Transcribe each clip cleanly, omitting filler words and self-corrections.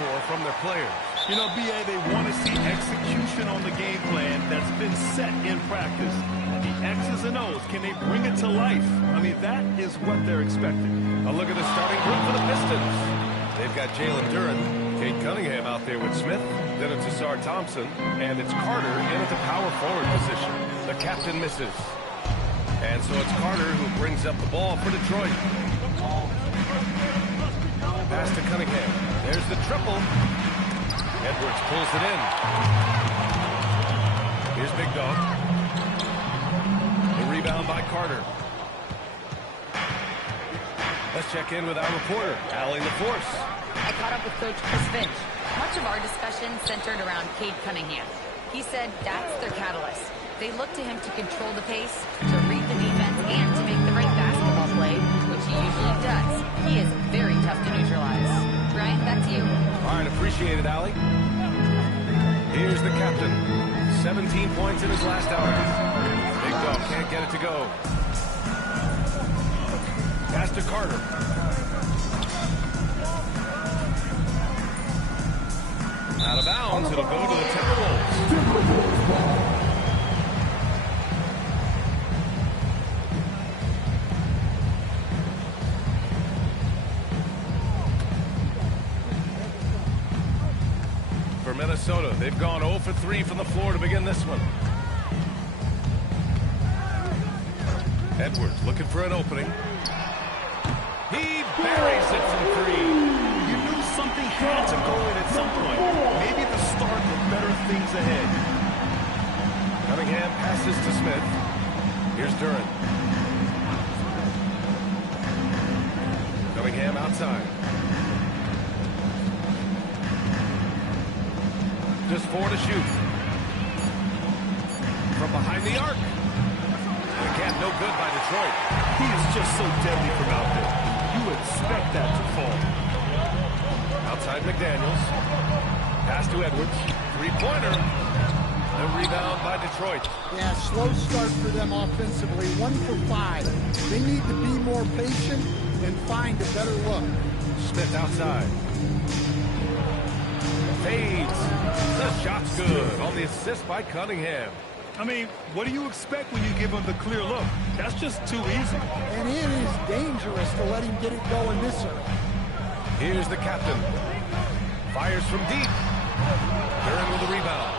for from their players. You know, B.A., they want to see execution on the game plan that's been set in practice. The X's and O's, can they bring it to life? I mean, that is what they're expecting. A look at the starting group for the Pistons. They've got Jalen Duren, Cade Cunningham out there with Smith. Then it's Asar Thompson, and it's Carter in at the power forward position. The captain misses. And so it's Carter who brings up the ball for Detroit. Pass to Cunningham. There's the triple. Edwards pulls it in. Here's Big Dog. The rebound by Carter. Let's check in with our reporter, Allie LaForce. I caught up with Coach Chris Finch. Much of our discussion centered around Cade Cunningham. He said that's their catalyst. They look to him to control the pace, to read the defense, and to make the right basketball play, which he usually does. He is very tough to neutralize. Brian, back to you. All right, appreciate it, Allie. Here's the captain. 17 points in his last outing. Big Dog can't get it to go. Pass to Carter. Out of bounds, it'll go to the Timberwolves. For Minnesota, they've gone 0 for 3 from the floor to begin this one. Edwards looking for an opening. He buries it from 3. You knew something had to go in at some point. Maybe the start with better things ahead. Cunningham passes to Smith. Here's Duren. Cunningham outside. Just 4 to shoot. From behind the arc. Again, no good by Detroit. He is just so deadly from out there. You expect that to fall. Outside McDaniels. Pass to Edwards. Three-pointer. The rebound by Detroit. Yeah, slow start for them offensively. 1 for 5. They need to be more patient and find a better look. Smith outside. Fades. The shot's good on the assist by Cunningham. I mean, what do you expect when you give him the clear look? That's just too easy. And it is dangerous to let him get it going this early. Here's the captain. Fires from deep. Duren with the rebound.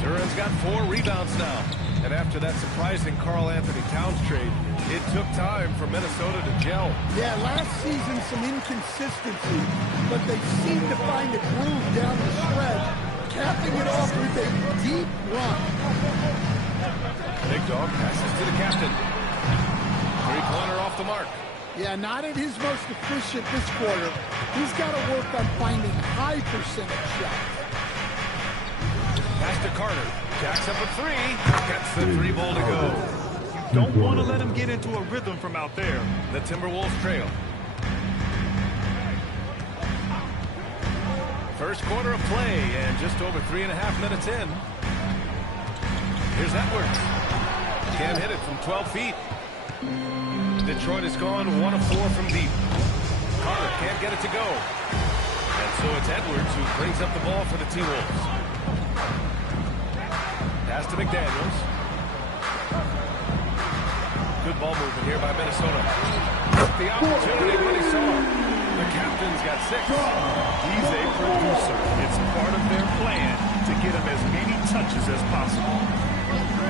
Duren's got 4 rebounds now. And after that surprising Karl Anthony Towns trade, it took time for Minnesota to gel. Yeah, last season some inconsistency, but they seem to find a groove down the stretch, capping it off with a deep run. Big Dog passes to the captain. Three-pointer off the mark. Yeah, not at his most efficient this quarter. He's got to work on finding high percentage shots. Pass to Carter. Jacks up a 3. Gets the 3-ball to go. You don't want to let him get into a rhythm from out there. The Timberwolves trail. First quarter of play and just over 3.5 minutes in. Here's Edwards. Can't hit it from 12 feet. Detroit has gone 1 of 4 from deep. Carter can't get it to go. And so it's Edwards who brings up the ball for the T-Wolves. Pass to McDaniels. Good ball movement here by Minnesota. The opportunity when he saw it. The captain's got 6. He's a producer. It's part of their plan to get him as many touches as possible.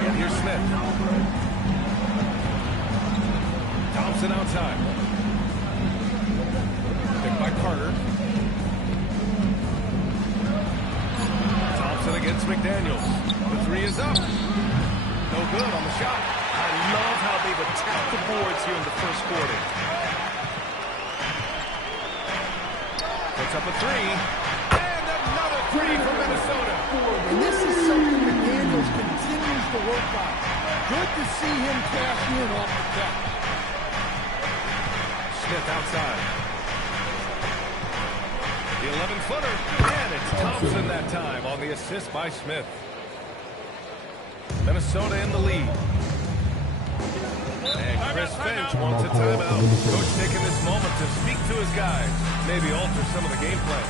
And here's Smith. Thompson outside. Picked by Carter. Thompson against McDaniels. The 3 is up. No good on the shot. I love how they've attacked the boards here in the first quarter. Puts up a 3. And another 3 for Minnesota. And this is something McDaniels continues to work on. Good to see him cash in off the catch. Smith outside. The 11-footer. And it's Thompson that time on the assist by Smith. Minnesota in the lead. And Chris Finch wants a timeout. Coach taking this moment to speak to his guys. Maybe alter some of the game plan.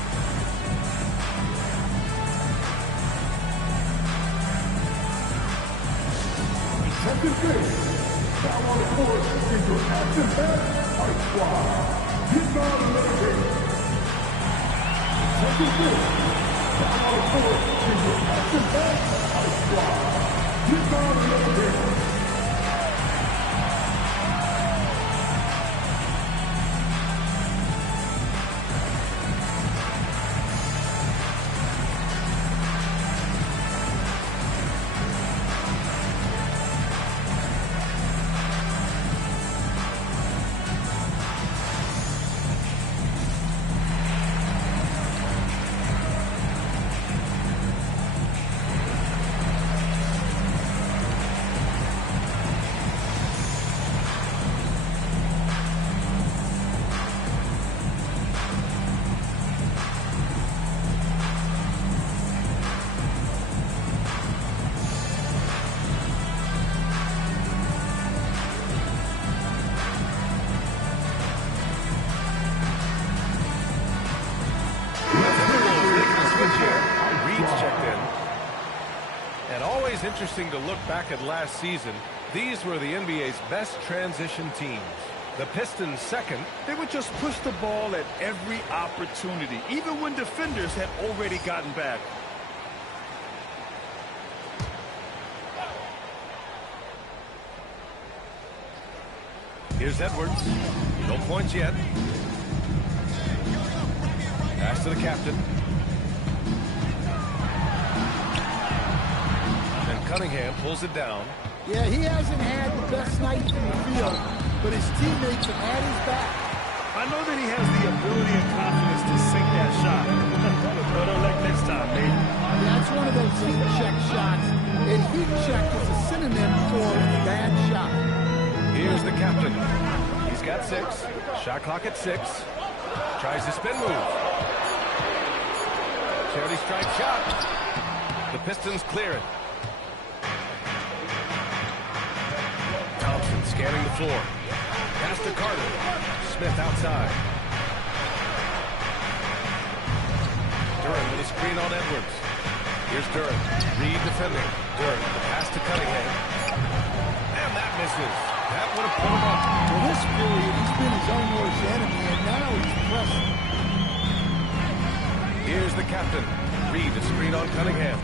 Second base, down on the court is your captain back, Ice Squad. He's not eliminated. Second base, down on the court is your captain back, Ice Squad. He's not eliminated. Interesting to look back at last season. These were the NBA's best transition teams. The Pistons second. They would just push the ball at every opportunity, even when defenders had already gotten back. Here's Edwards. No points yet. Pass to the captain. Cunningham pulls it down. Yeah, he hasn't had the best night in the field, but his teammates have had his back. I know that he has the ability and confidence to sink that shot. Better luck next time, mate. That's one of those heat check shots, and heat check is a synonym for bad shot. Here's the captain. He's got 6. Shot clock at 6. Tries the spin move. Charity strike shot. The Pistons clear it. Thompson scanning the floor. Pass to Carter. Smith outside. Duran with a screen on Edwards. Here's Duran. Reed defending. Duran with the pass to Cunningham. And that misses. That would have put him up. For this period, he's been his own worst enemy, and now he's pressing. Here's the captain. Reed, a screen on Cunningham.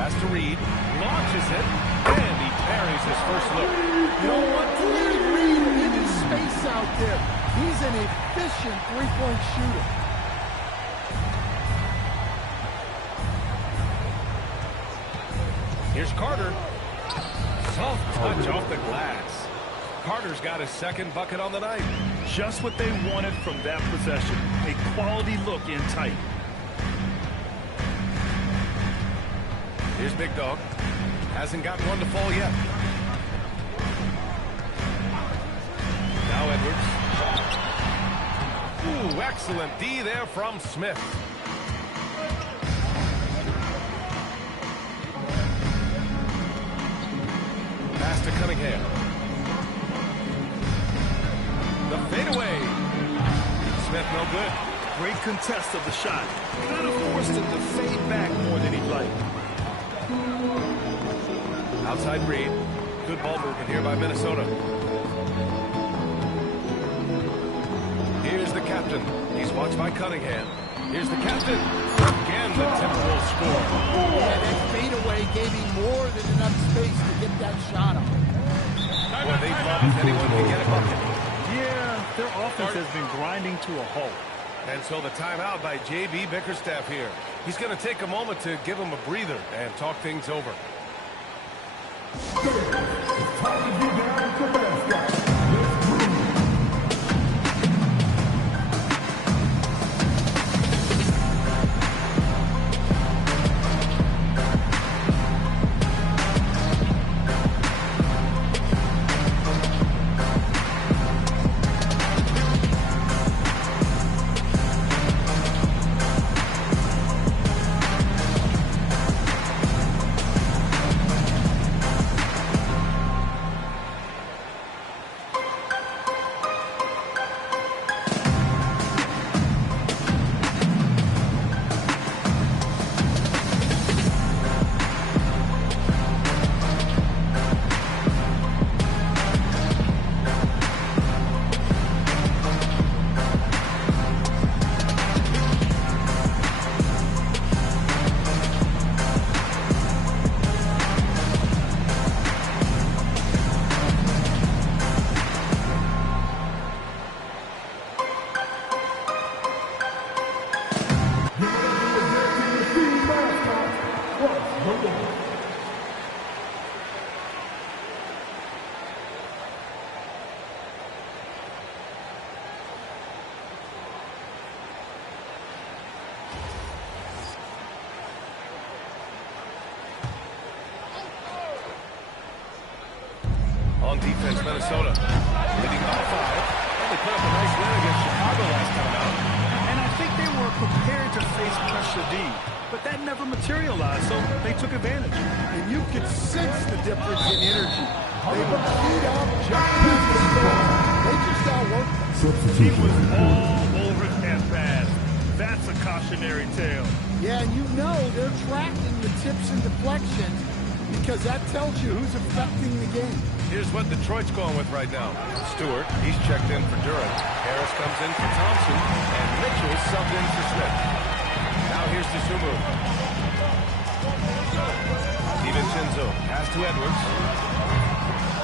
Pass to Reed. Launches it. And he parries his first look. You don't want to leave Reed in his space out there. He's an efficient three-point shooter. Here's Carter. Soft touch off the glass. Carter's got his second bucket on the night. Just what they wanted from that possession. A quality look in tight. Here's Big Dog. Hasn't got one to fall yet. Now Edwards. Ooh, excellent D there from Smith. Pass to Cunningham. The fadeaway. Smith no good. Great contest of the shot. Kind of forced him to fade back more than he'd like. Outside Reed. Good ball movement here by Minnesota. Here's the captain. He's watched by Cunningham. Here's the captain. Again, the Timberwolves score. Yeah, that fadeaway gave him more than enough space to get that shot up. Boy, they'd love if anyone could get a bucket. Yeah, their offense has been grinding to a halt. And so the timeout by J.B. Bickerstaff here. He's going to take a moment to give him a breather and talk things over. Time to be down to basket. on defense, Minnesota. Leading by 5. Well, they put up a nice win against Chicago last time out. And I think they were prepared to face pressure D, but that never materialized, so they took advantage. And you could sense the difference in energy. They were keyed up, jumping in the storm. They just outworked them. He was all over that pass. That's a cautionary tale. Yeah, and you know they're tracking the tips and deflections because that tells you who's affecting the game. Here's what Detroit's going with right now. Stewart, he's checked in for Durant. Harris comes in for Thompson, and Mitchell subbed in for Smith. Now here's DeSumo. DiVincenzo, pass to Edwards.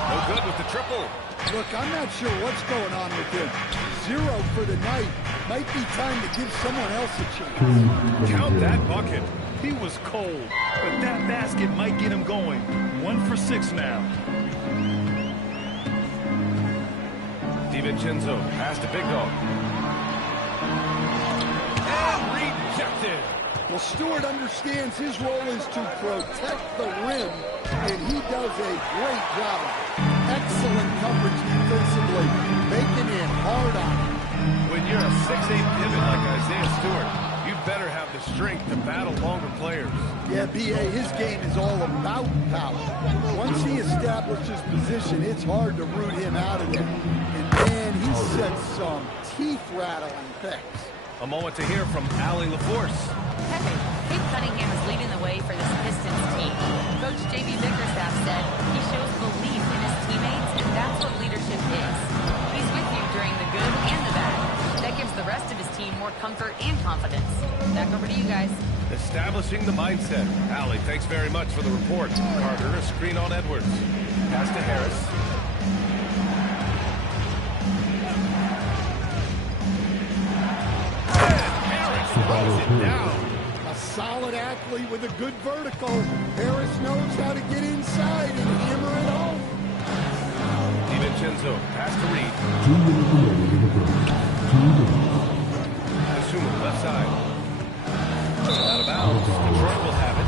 No good with the triple. Look, I'm not sure what's going on with him. 0 for the night. Might be time to give someone else a chance. Count that bucket. He was cold, but that basket might get him going. 1 for 6 now. DiVincenzo, pass to Big Dog. And rejected. Well, Stewart understands his role is to protect the rim, and he does a great job of it. Excellent coverage defensively, making it hard on him. When you're a 6'8" pivot like Isaiah Stewart, you better have the strength to battle longer players. Yeah, B.A., his game is all about power. Once he establishes position, it's hard to root him out of there. And man, he sets some teeth-rattling picks. A moment to hear from Allie LaForce. Kate Cunningham is leading the way for this Pistons team. Coach J.B. Bickerstaff said he shows belief in his teammates, and that's what leadership is. He's with you during the good and the bad. That gives the rest of his team more comfort and confidence. Back over to you guys. Establishing the mindset. Allie, thanks very much for the report. Carter, a screen on Edwards. Pass to Harris. Down. A solid athlete with a good vertical. Harris knows how to get inside and hammer it home. DiVincenzo, pass to Reed. DeSumo, left side. Out of bounds. Detroit will have it.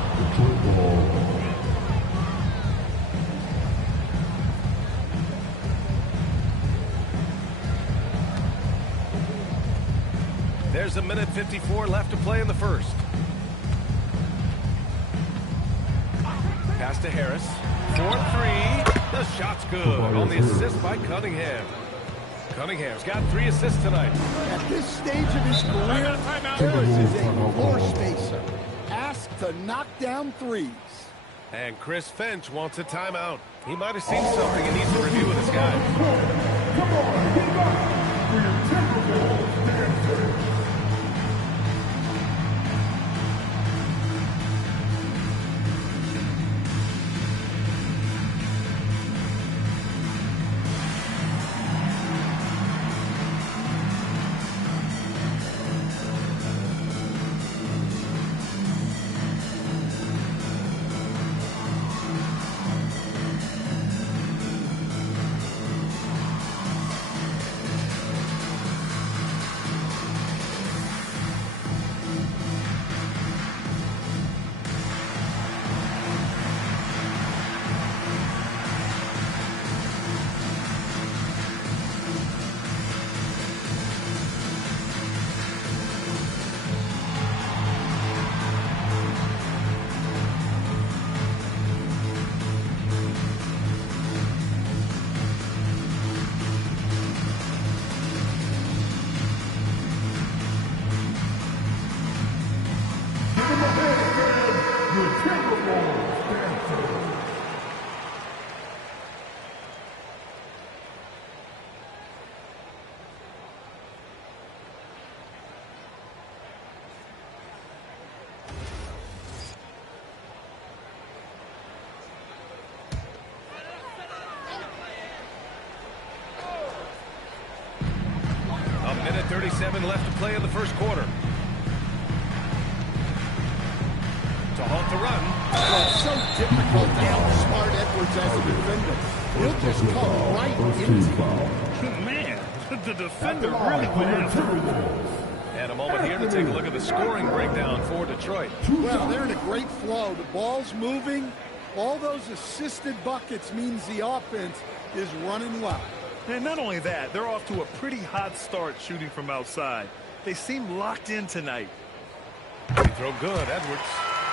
There's a minute 54 left to play in the first. Pass to Harris. 4-3. The shot's good on the assist by Cunningham. Cunningham's got 3 assists tonight. At this stage of his career, Harris is a floor spacer. Asked to knock down threes. And Chris Finch wants a timeout. He might have seen something and needs to review with his guys. Come on, get back for your Timberwolves dancers. A minute 37 left to play in the first quarter. To halt the run. Well, it's so difficult to outsmart Edwards as a defender. He'll just come right into you. Man, the defender really went after him. And a moment here to take a look at the scoring breakdown for Detroit. Well, they're in a great flow. The ball's moving. All those assisted buckets means the offense is running wild. And not only that, they're off to a pretty hot start shooting from outside. They seem locked in tonight. Free throw good, Edwards.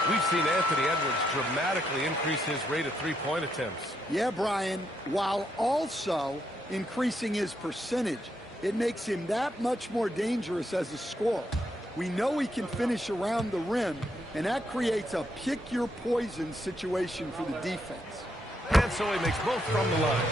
We've seen Anthony Edwards dramatically increase his rate of three-point attempts. Yeah, Brian, while also increasing his percentage. It makes him that much more dangerous as a scorer. We know he can finish around the rim, and that creates a pick-your-poison situation for the defense. And so he makes both from the line.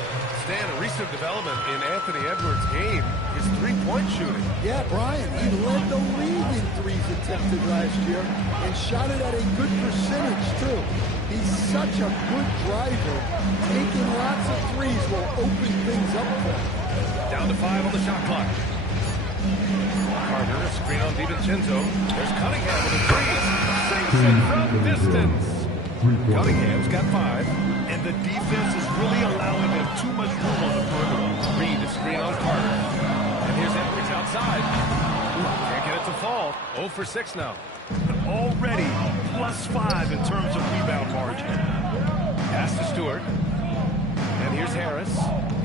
Stan, a recent development in Anthony Edwards' game is three-point shooting. Yeah, Brian, he led the league in threes attempted last year and shot it at a good percentage, too. He's such a good driver. Taking lots of threes will open things up for him. Down to 5 on the shot clock. Carter, a screen on DiVincenzo. There's Cunningham with a three. Sinks it from distance. Cunningham's got 5. And the defense is really allowing them too much room on the perimeter. Reed, a screen on Carter. And here's Edwards outside. Can't get it to fall. 0 for 6 now. Already +5 in terms of rebound margin. Pass to Stewart. And here's Harris.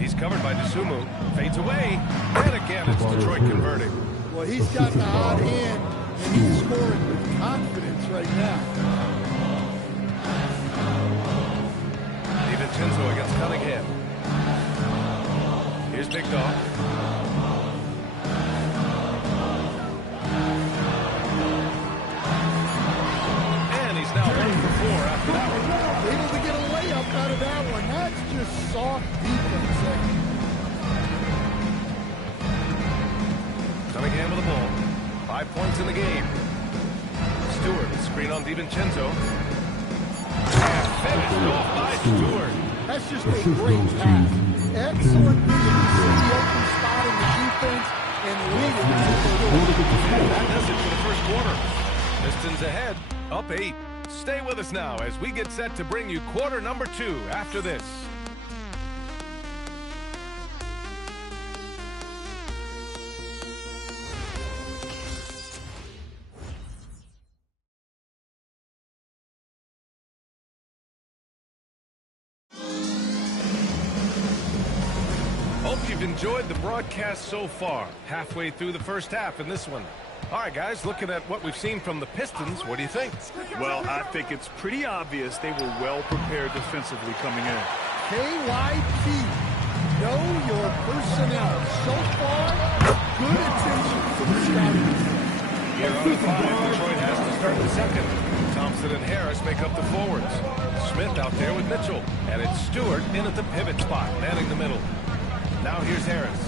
He's covered by DeSumo. Fades away. And again, it's Detroit converting. Well, he's got the hot hand, and he's scoring with confidence right now. DiVincenzo against Cunningham. Here's Big Dog. And he's now 1 for 4 after that one. Able to get a layup out of that one. That's just soft defense there. Cunningham with the ball. 5 points in the game. Stewart, screen on DiVincenzo. And finished off by Stewart. That's just a great pass. Excellent vision to see the open spot in the defense and lead it to the score. That does it for the first quarter. Pistons ahead, up 8. Stay with us now as we get set to bring you quarter number 2 after this. Hope you've enjoyed the broadcast so far. Halfway through the first half in this one. All right, guys, looking at what we've seen from the Pistons, what do you think? Well, I think it's pretty obvious they were well prepared defensively coming in. KYP, know your personnel. So far, good attention to the scouting. Here on the 5, Detroit has to start the second. Thompson and Harris make up the forwards. Smith out there with Mitchell. And it's Stewart in at the pivot spot, manning the middle. Now here's Harris.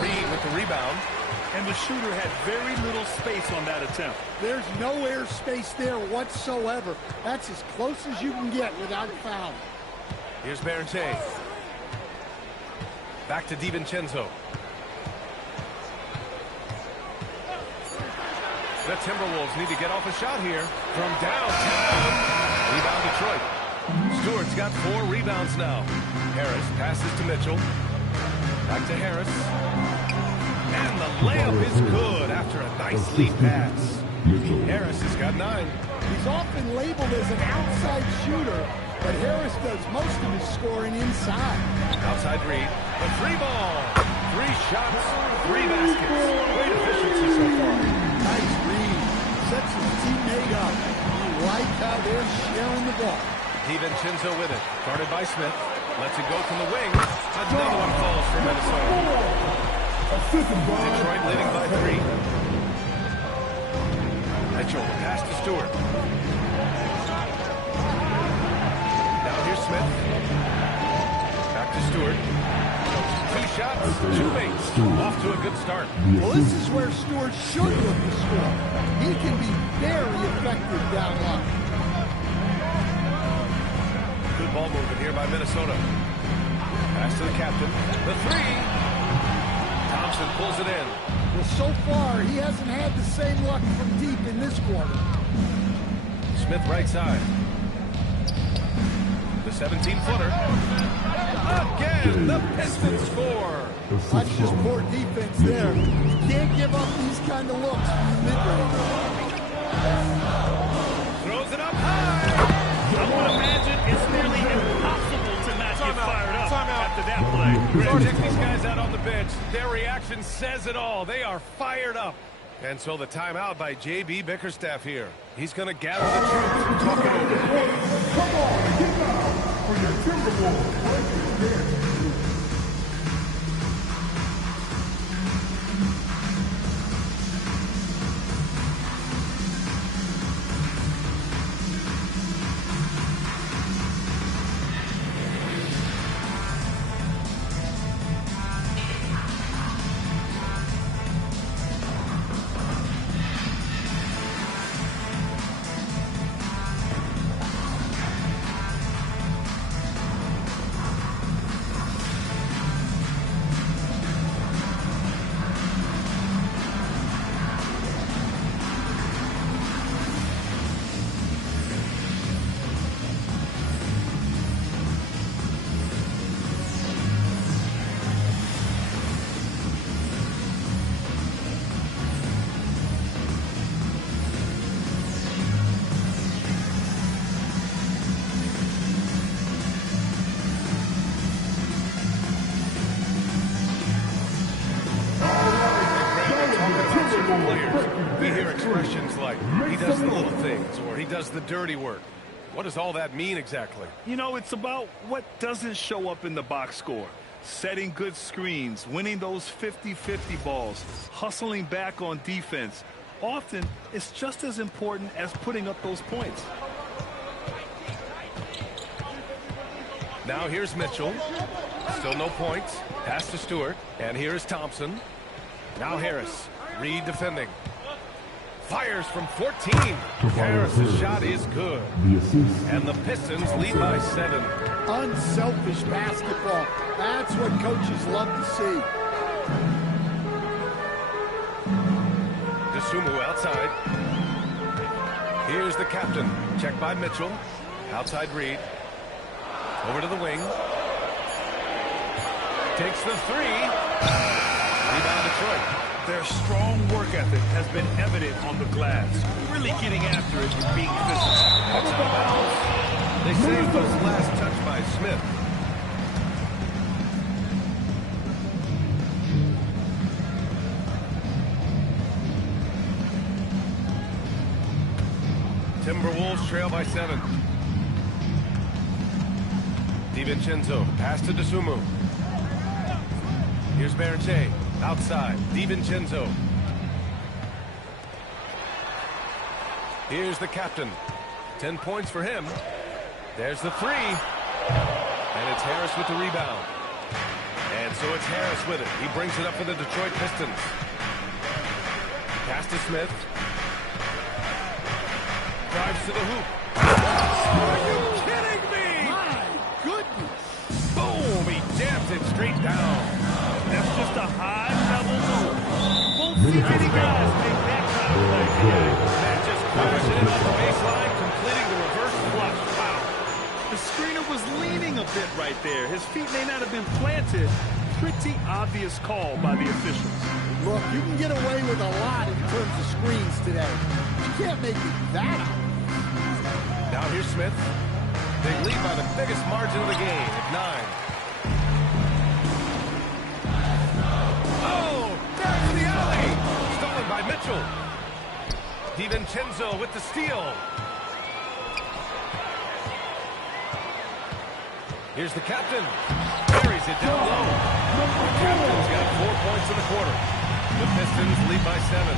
Reed with the rebound. And the shooter had very little space on that attempt. There's no air space there whatsoever. That's as close as you can get without a foul. Here's Berente. Back to DiVincenzo. The Timberwolves need to get off a shot here from downtown. Rebound Detroit. Stewart's got 4 rebounds now. Harris passes to Mitchell. Back to Harris. And the layup is good after a nice lead pass. Harris has got 9. He's often labeled as an outside shooter, but Harris does most of his scoring inside. Outside Reed. The 3 ball. 3 shots, 3 baskets. Great efficiency so far. Nice read. Sets his teammate up. You like how they're sharing the ball. DiVincenzo with it. Guarded by Smith. Lets it go from the wing. Another one falls for Minnesota. Detroit leading by 3. Mitchell, pass to Stewart. Now here's Smith. Back to Stewart. 2 shots, 2 makes. Off to a good start. Well, this is where Stewart should look to score. He can be very effective down low. Good ball movement here by Minnesota. Pass to the captain. The 3. Thompson pulls it in. Well, so far, he hasn't had the same luck from deep in this quarter. Smith right side. The 17-footer. Again, the Pistons score. That's just poor defense there. You can't give up these kind of looks from the mid-range. Throws it up high. I would imagine it's nearly impossible to not get fired up after that play. Greg, check these guys out on the bench. Their reaction says it all. They are fired up. And so the timeout by J.B. Bickerstaff here. He's going to gather the troops and talk it over. Come on, get down for your Timberwolves. We hear expressions like, he does the little things, or he does the dirty work. What does all that mean exactly? You know, it's about what doesn't show up in the box score. Setting good screens, winning those 50-50 balls, hustling back on defense. Often, it's just as important as putting up those points. Now here's Mitchell. Still no points. Pass to Stewart. And here is Thompson. Now Harris. Reed defending. Fires from 14. Harris's shot is good. And the Pistons lead by 7. Unselfish basketball. That's what coaches love to see. DeSumo outside. Here's the captain. Check by Mitchell. Outside Reed. Over to the wing. Takes the 3. Rebound Detroit. Their strong work ethic has been evident on the glass. Really getting after it and being efficient. They saved those last touch by Smith. Timberwolves trail by 7. DiVincenzo, pass to DeSumo. Here's Berche, outside. DiVincenzo. Here's the captain. 10 points for him. There's the 3. And it's Harris with the rebound. And so it's Harris with it. He brings it up for the Detroit Pistons. Pass to Smith. Drives to the hoop. Are you kidding me? My goodness. Boom! He jams it straight down. That's just a high-level move. Won't see many guys make that kind of play. That just clears it in on the baseline, completing the reverse flush. Wow. The screener was leaning a bit right there. His feet may not have been planted. Pretty obvious call by the officials. Look, you can get away with a lot in terms of screens today. You can't make it that obvious. Now here's Smith. They lead by the biggest margin of the game at 9. Oh, there's the alley. Stolen by Mitchell. DiVincenzo with the steal. Here's the captain. Carries it down low. The captain's got 4 points in the quarter. The Pistons lead by 7.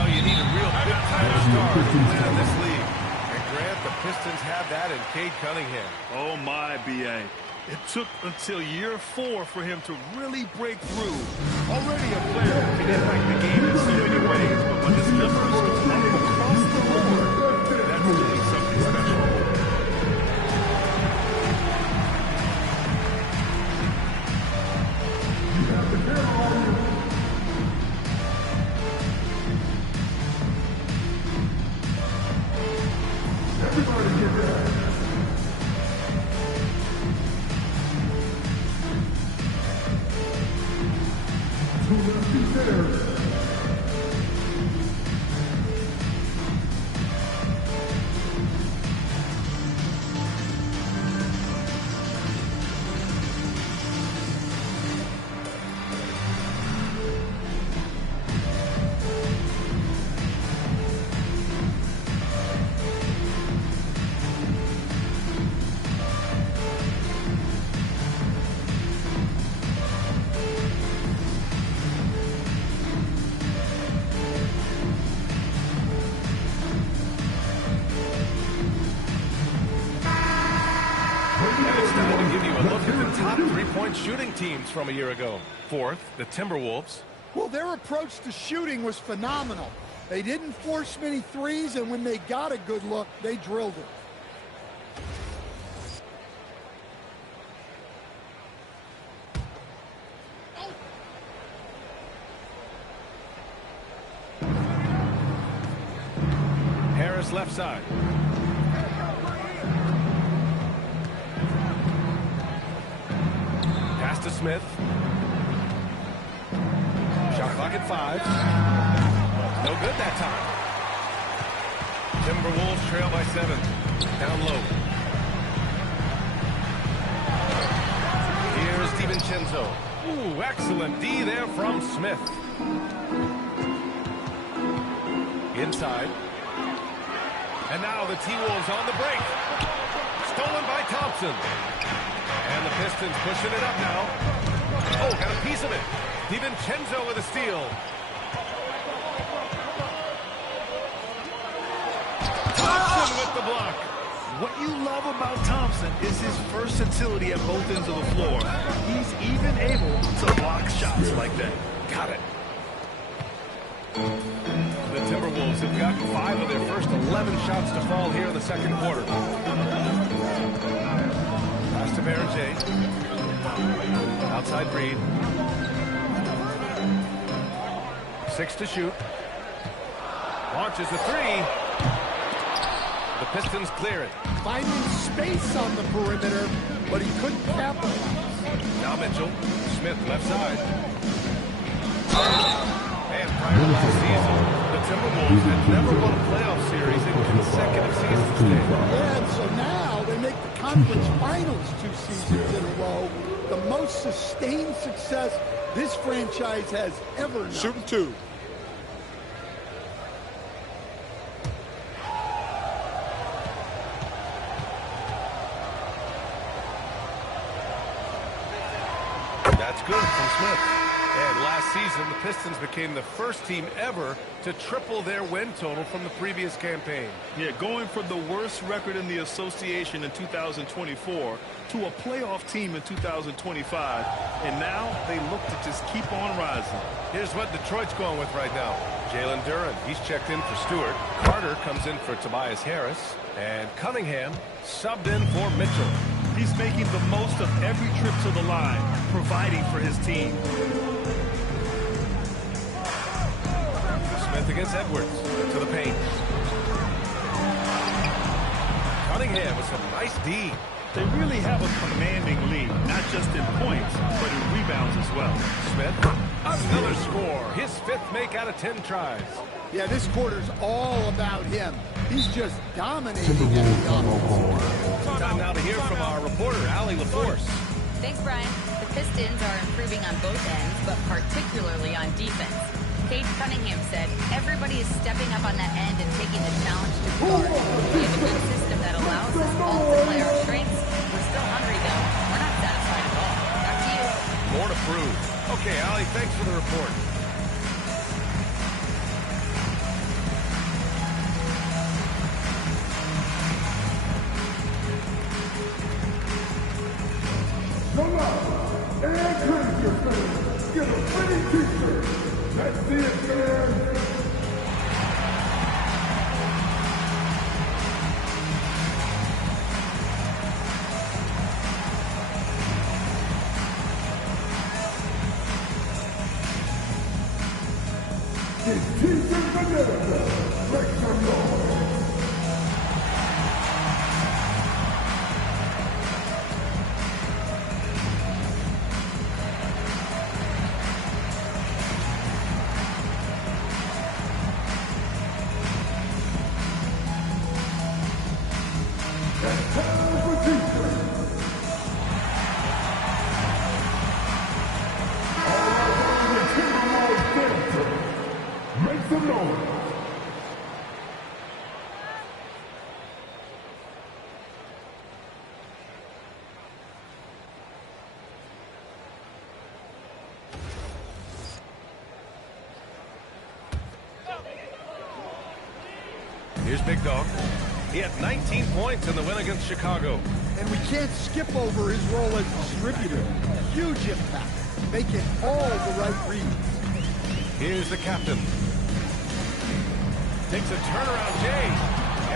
Oh, you need a real big-time star to win in this league. And Grant, the Pistons have that in Cade Cunningham. Oh, my, B.A. It took until year 4 for him to really break through. Already a player who can impact the game in so many ways, but when his numbers go up across the board, that's really something special. Everybody get that. Two lefties there. three-point shooting teams from a year ago. Fourth, the Timberwolves. Well, their approach to shooting was phenomenal. They didn't force many threes, and when they got a good look, they drilled it. Harris left side. Pass to Smith. Shot clock at 5. No good that time. Timberwolves trail by 7. Down low. Here's DiVincenzo. Ooh, excellent D there from Smith. Inside. And now the T-Wolves on the break. Stolen by Thompson. And the Pistons pushing it up now. Oh, got a piece of it. DiVincenzo with a steal. Thompson with the block. What you love about Thompson is his versatility at both ends of the floor. He's even able to block shots like that. Got it. The Timberwolves have gotten 5 of their first 11 shots to fall here in the second quarter. Pass to Berger. Outside Reed. 6 to shoot. Launches a 3. The Pistons clear it. Finding space on the perimeter, but he couldn't capitalize. Now Mitchell. Smith left side. And prior to last season, the Timberwolves had never won a playoff series in consecutive seasons. Yeah, and so now they make the conference finals 2 seasons in a row. The most sustained success this franchise has ever known. Shooting 2. That's good from Smith. And last season, the Pistons became the first team ever to triple their win total from the previous campaign. Yeah, going from the worst record in the association in 2024 to a playoff team in 2025. And now they look to just keep on rising. Here's what Detroit's going with right now. Jalen Duren, he's checked in for Stewart. Carter comes in for Tobias Harris. And Cunningham subbed in for Mitchell. He's making the most of every trip to the line, providing for his team. Smith against Edwards to the paint. Cunningham with some nice D. They really have a commanding lead, not just in points, but in rebounds as well. Smith, another score. His 5th make out of 10 tries. Yeah, this quarter's all about him. He's just dominating the offense. Time now to hear from our reporter, Allie LaForce. Thanks, Brian. The Pistons are improving on both ends, but particularly on defense. Cade Cunningham said, everybody is stepping up on that end and taking the challenge to guard. We have a good system that allows us all to play our strengths. We're still hungry, though. We're not satisfied at all. Back to you. More to prove. Okay, Allie, thanks for the report. Come on, and encourage yourself. Get a pretty t-shirt. That's it, man. It's t-shirt vanilla. Make some noise. Here's Big Dog. He had 19 points in the win against Chicago. And we can't skip over his role as distributor. Huge impact, making all the right reads. Here's the captain. Takes a turnaround, Jay.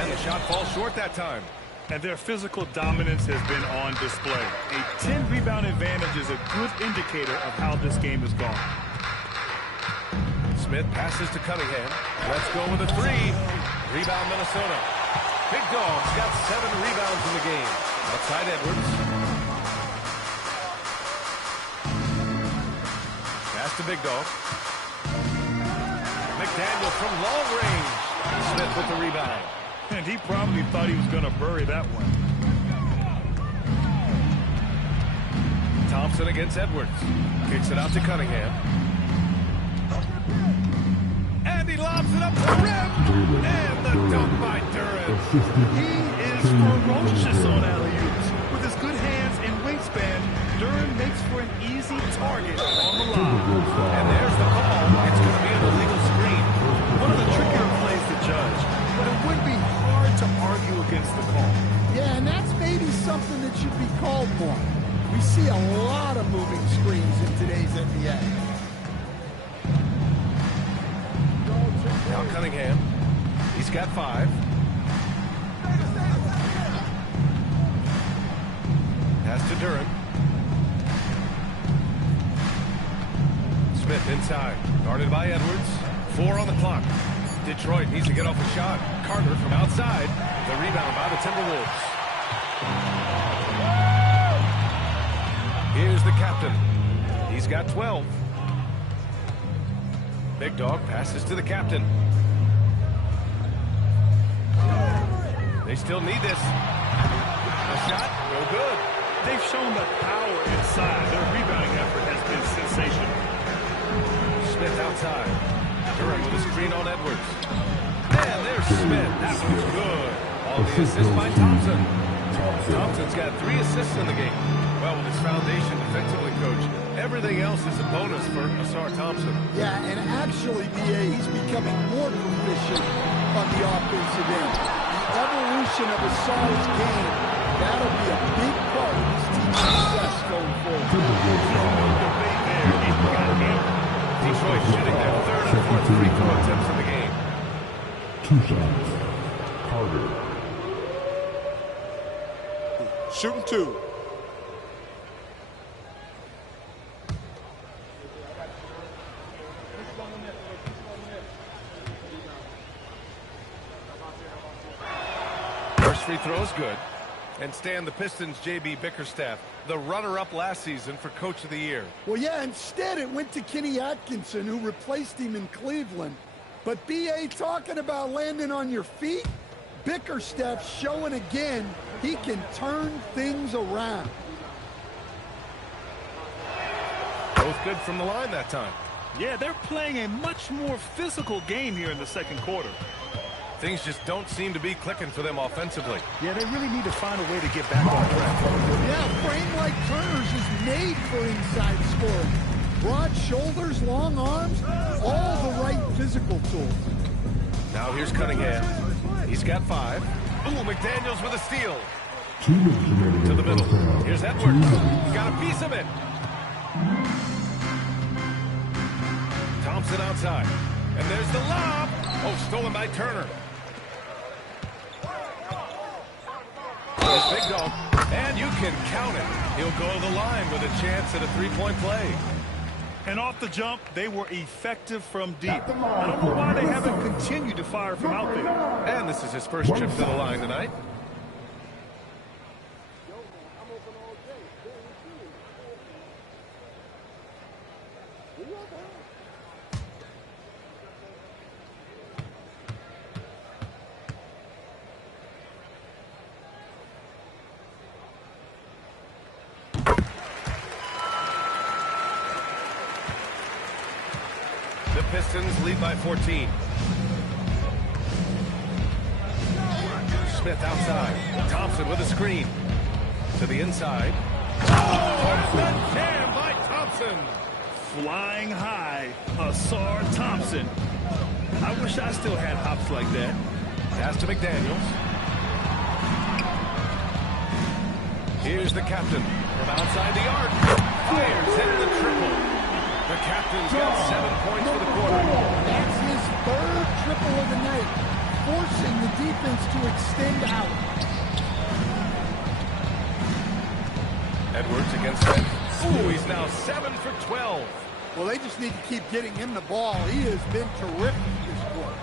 And the shot falls short that time. And their physical dominance has been on display. A 10-rebound advantage is a good indicator of how this game has gone. Smith passes to Cunningham. Let's go with a three. Rebound, Minnesota. Big Dog's got 7 rebounds in the game. Outside Edwards. Pass to Big Dog. McDaniel from long range. Smith with the rebound. And he probably thought he was going to bury that one. Thompson against Edwards. Kicks it out to Cunningham. And he lobs it up to the rim. And the dunk by Duran. He is ferocious on alley-oops. With his good hands and wingspan, Duran makes for an easy target on the line. And there's the call. It's going to be an illegal screen. One of the trickier plays to judge, but it would be hard to argue against the call. Yeah, and that's maybe something that should be called more. We see a lot of moving screens in today's NBA. Now Cunningham. He's got 5. Pass to Duran. Smith inside. Guarded by Edwards. 4 on the clock. Detroit needs to get off a shot. Carter from outside. The rebound by the Timberwolves. Here's the captain. He's got 12. Big Dog passes to the captain. They still need this. The shot, no good. They've shown the power inside. Their rebounding effort has been sensational. Smith outside. Duran with a screen on Edwards. And there's Smith. That one's good. All the assists by Thompson. Thompson's got 3 assists in the game. Well, with his foundation defensively, Coach, everything else is a bonus for Asar Thompson. Yeah, and actually, B.A., he's becoming more proficient on the offensive end. The evolution of Asar's game, that'll be a big part of his team's success going forward. Detroit shooting their 3rd and 4th free throw attempts in the game. 2 shots. Carter. Shooting 2. First free throw is good. And Stan, the Pistons' J.B. Bickerstaff, the runner-up last season for Coach of the Year. Well, yeah, instead it went to Kenny Atkinson, who replaced him in Cleveland. But B.A., talking about landing on your feet, Bickerstaff showing again he can turn things around. Both good from the line that time. Yeah, they're playing a much more physical game here in the second quarter. Things just don't seem to be clicking for them offensively. Yeah, they really need to find a way to get back on track. Yeah, a frame like Turner's is made for inside scoring. Broad shoulders, long arms, all the right physical tools. Now here's Cunningham. He's got 5. Ooh, McDaniels with a steal. 2 minutes remaining. To the middle. Here's Edwards. He's got a piece of it. Thompson outside. And there's the lob. Oh, stolen by Turner. Here's Big Dog. And you can count it. He'll go to the line with a chance at a 3-point play. And off the jump, they were effective from deep. I don't know why they haven't continued to fire from out there. And this is his first trip to the line tonight. The Pistons lead by 14. Smith outside. Thompson with a screen. To the inside. Oh, the jam by Thompson. Flying high, Asar Thompson. I wish I still had hops like that. Pass to McDaniels. Here's the captain from outside the arc. Fires in the triple. The captain's got 7 points for the quarter. That's his third triple of the night, forcing the defense to extend out. Edwards against Smith. Ooh, he's now 7 for 12. Well, they just need to keep getting him the ball. He has been terrific this quarter.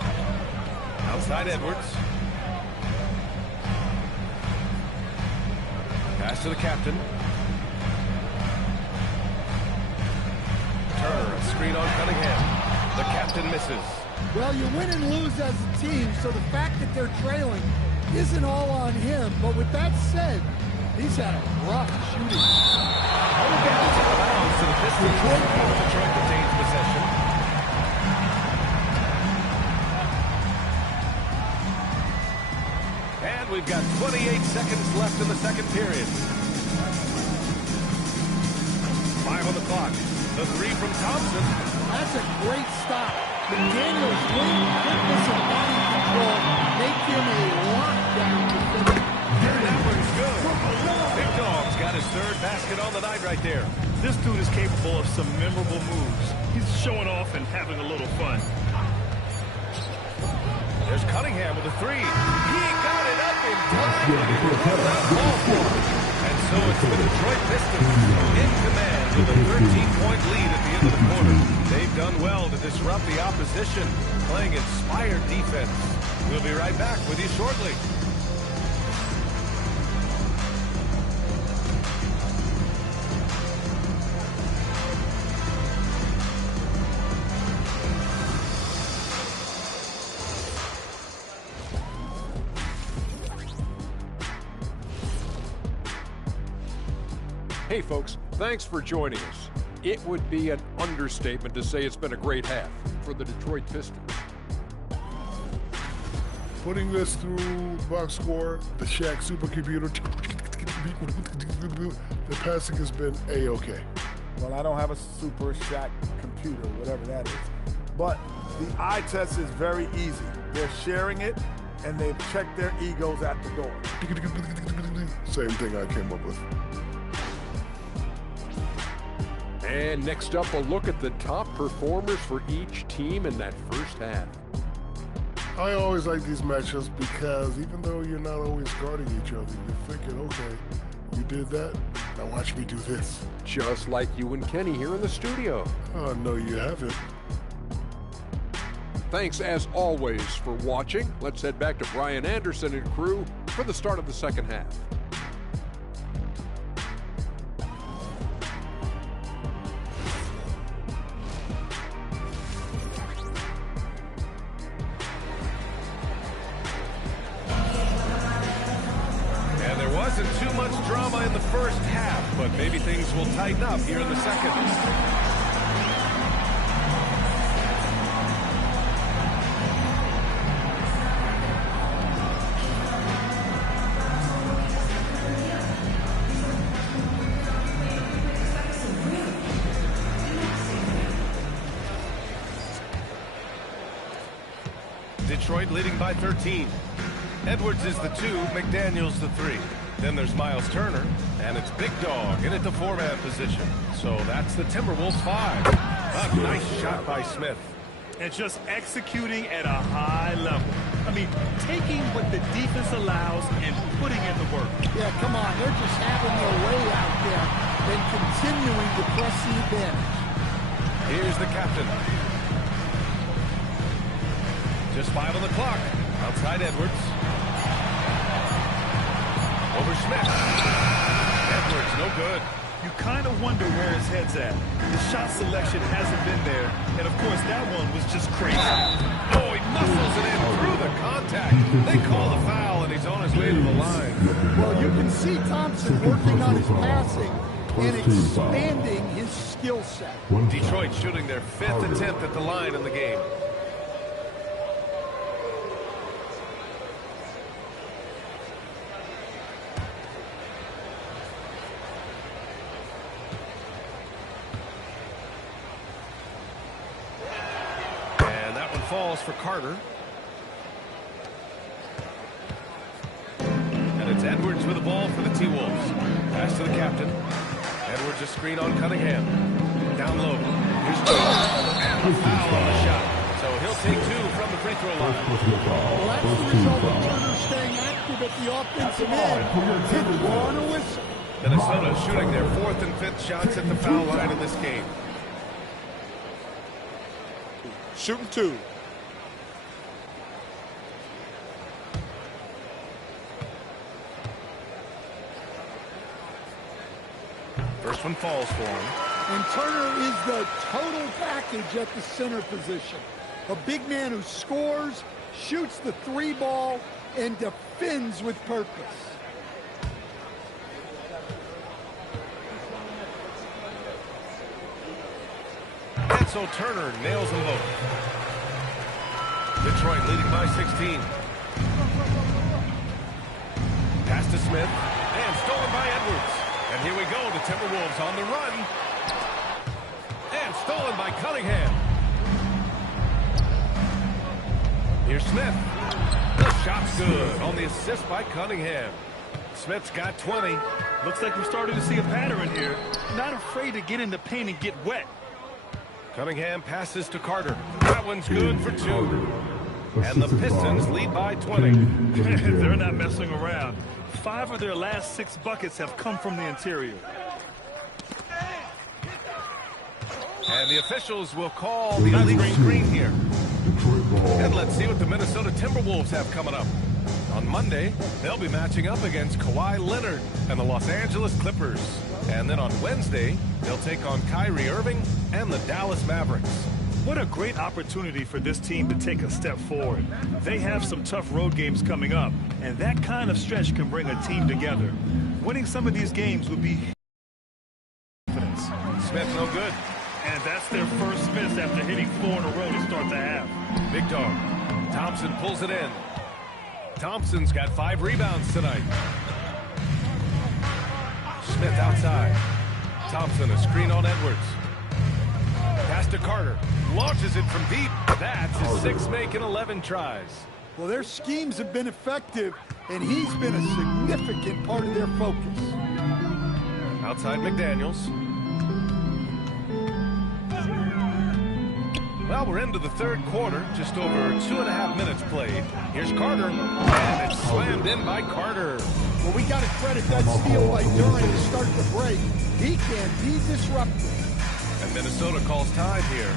Outside Edwards. Pass to the captain. Turner, a screen on Cunningham. The captain misses. Well, you win and lose as a team, so the fact that they're trailing isn't all on him. But with that said, he's had a rough shooting. To the Pistons. Detroit retains possession. And we've got 28 seconds left in the second period. 5 on the clock. The three from Thompson. That's a great stop. McDaniel's wing, quickness, and body control make him a lockdown defender. That one's good. Big Dog's got his third basket on the night right there. This dude is capable of some memorable moves. He's showing off and having a little fun. There's Cunningham with a three. He got it up in time. And so it's the Detroit Pistons in command with a 13-point lead at the end of the quarter. They've done well to disrupt the opposition, playing inspired defense. We'll be right back with you shortly. Hey folks, thanks for joining us. It would be an understatement to say it's been a great half for the Detroit Pistons. Putting this through the box score, the Shaq supercomputer, the passing has been A-okay. Well, I don't have a Super Shaq computer, whatever that is. But the eye test is very easy. They're sharing it, and they've checked their egos at the door. Same thing I came up with. And next up, a look at the top performers for each team in that first half. I always like these matchups because even though you're not always guarding each other, you're thinking, okay, you did that, now watch me do this. Just like you and Kenny here in the studio. Oh, no, you haven't. Thanks as always for watching. Let's head back to Brian Anderson and crew for the start of the second half. Wasn't too much drama in the first half, but maybe things will tighten up here in the second. Detroit leading by 13. Edwards is the 2, McDaniel's the 3. Then there's Miles Turner, and it's Big Dog in at the 4-man position. So that's the Timberwolves 5. A nice shot by Smith. And just executing at a high level. I mean, taking what the defense allows and putting in the work. Yeah, come on. They're just having their way out there and continuing to press the advantage. Here's the captain. Just 5 on the clock. Outside Edwards. Over Smith. Edwards, no good. You kind of wonder where his head's at. The shot selection hasn't been there. And, of course, that one was just crazy. Oh, he muscles it in through the contact. They call the foul, and he's on his way to the line. Well, you can see Thompson working on his passing and expanding his skill set. Detroit shooting their 5th attempt at the line in the game. Falls for Carter. And it's Edwards with the ball for the T-Wolves. Pass to the captain. Edwards a screen on Cunningham. Down low. Here's Turner. And a foul on the shot. So he'll take 2 from the free throw line. Well, that's the result of Turner staying active at the offensive end. Hit on a whistle. Minnesota shooting their 4th and 5th shots at the foul line in this game. Shooting 2. First one falls for him. And Turner is the total package at the center position. A big man who scores, shoots the 3 ball, and defends with purpose. And so Turner nails them both. Detroit leading by 16. Pass to Smith, and stolen by Edwards. And here we go, the Timberwolves on the run. And stolen by Cunningham. Here's Smith. The shot's good on the assist by Cunningham. Smith's got 20. Looks like we're starting to see a pattern here. Not afraid to get in the paint and get wet. Cunningham passes to Carter. That one's good for 2. And the Pistons lead by 20. They're not messing around. 5 of their last 6 buckets have come from the interior. And the officials will call the illegal screen here. And let's see what the Minnesota Timberwolves have coming up. On Monday, they'll be matching up against Kawhi Leonard and the Los Angeles Clippers. And then on Wednesday, they'll take on Kyrie Irving and the Dallas Mavericks. What a great opportunity for this team to take a step forward. They have some tough road games coming up, and that kind of stretch can bring a team together. Winning some of these games would be confidence. Smith no good. And that's their first miss after hitting 4 in a row to start the half. Big dog. Thompson pulls it in. Thompson's got 5 rebounds tonight. Smith outside. Thompson a screen on Edwards. Pass to Carter. Launches it from deep. That's his 6th make in 11 tries. Well, their schemes have been effective, and he's been a significant part of their focus. Outside McDaniels. Well, we're into the 3rd quarter. Just over 2.5 minutes played. Here's Carter. And it's slammed in by Carter. Well, we got to credit that steal by Durant to start the break. He can be disruptive. And Minnesota calls time here.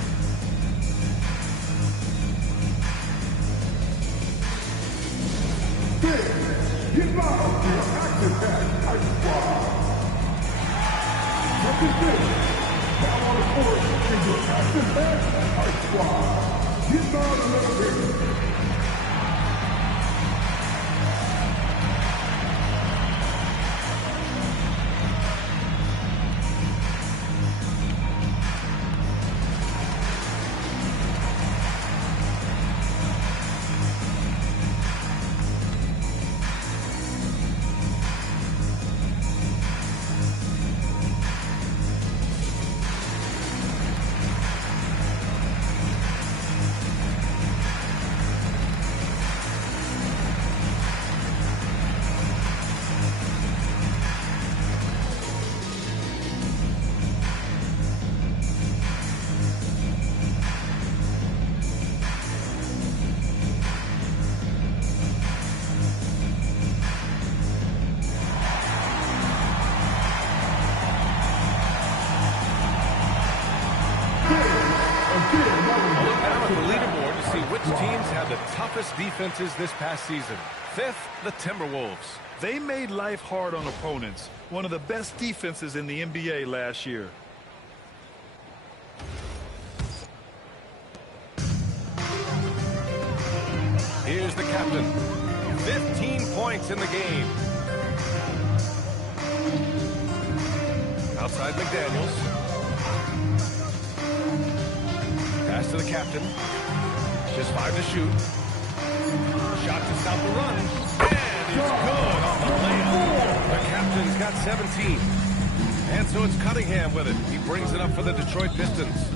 Toughest defenses this past season. 5th, the Timberwolves. They made life hard on opponents. One of the best defenses in the NBA last year. Here's the captain. 15 points in the game. Outside McDaniels. Pass to the captain. Just 5 to shoot. Shot to stop the run. And it's good on the layup. The captain's got 17. And so it's Cunningham with it. He brings it up for the Detroit Pistons.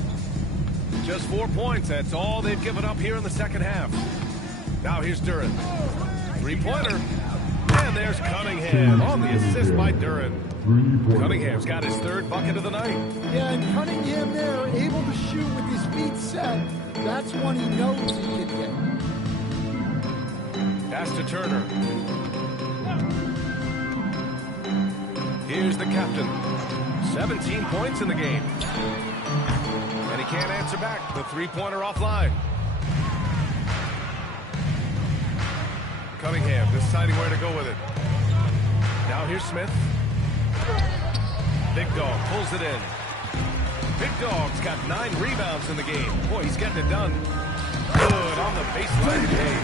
Just 4 points. That's all they've given up here in the second half. Now here's Duran. 3-pointer. And there's Cunningham on the assist by Duran. Cunningham's got his third bucket of the night. Yeah, and Cunningham there, able to shoot with his feet set. That's one he knows he can get. Pass to Turner. Here's the captain. 17 points in the game. And he can't answer back. The three-pointer offline. Cunningham deciding where to go with it. Now here's Smith. Big Dog pulls it in. Big Dog's got 9 rebounds in the game. Boy, he's getting it done. Good on the baseline game.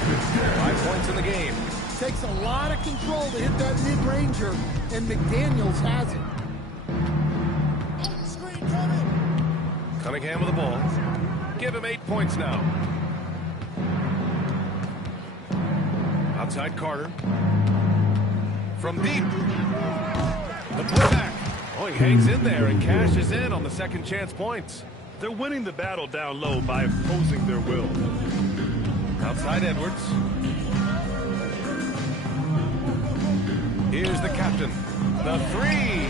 5 points in the game. Takes a lot of control to hit that mid-ranger, and McDaniels has it. Cunningham with the ball. Give him 8 points now. Outside Carter. From deep. The putback. Oh, he hangs in there and cashes in on the second chance points. They're winning the battle down low by imposing their will. Outside Edwards. Here's the captain. The three.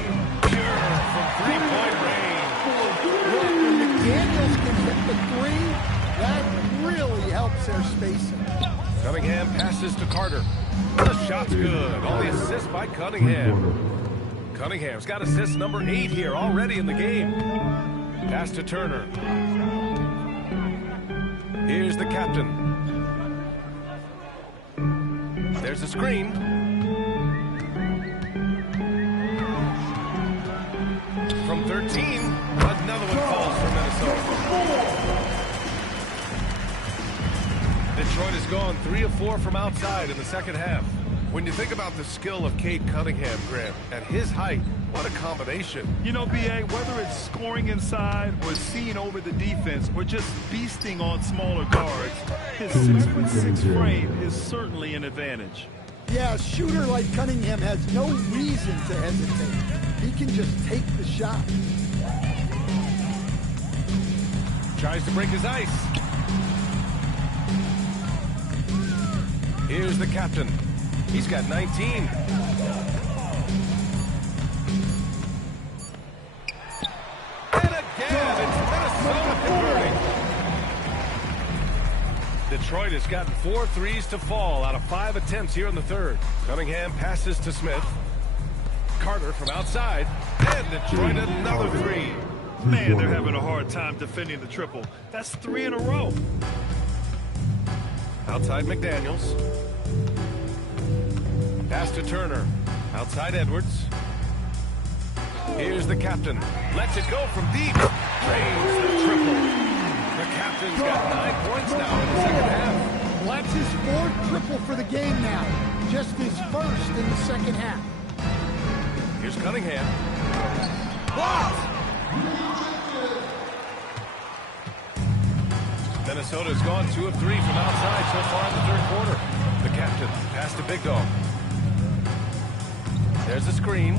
Pure from three-point range. When McDaniels can hit the three, that really helps their spacing. Cunningham passes to Carter. The shot's good. On the assist by Cunningham. Cunningham's got assist number 8 here already in the game. Pass to Turner. Here's the captain. There's a screen. From 13, another one falls for Minnesota. Detroit has gone 3 of 4 from outside in the second half. When you think about the skill of Cade Cunningham, Graham, at his height, what a combination. You know, B.A., whether it's scoring inside or seeing over the defense or just beasting on smaller guards, his 6'6" frame is certainly an advantage. Yeah, a shooter like Cunningham has no reason to hesitate. He can just take the shot. Tries to break his ice. Here's the captain. He's got 19. And again, it's Minnesota converting. Detroit has gotten 4 threes to fall out of 5 attempts here in the third. Cunningham passes to Smith. Carter from outside. And Detroit another 3. Man, they're having a hard time defending the triple. That's 3 in a row. Outside McDaniels. Pass to Turner. Outside Edwards. Here's the captain. Lets it go from deep. Drains the triple. The captain's got 9 points now in the second half. Well, that's his 4th triple for the game now. Just his 1st in the second half. Here's Cunningham. Blocked! Minnesota's gone 2 of 3 from outside so far in the third quarter. The captain pass to Big Dog. There's the screen.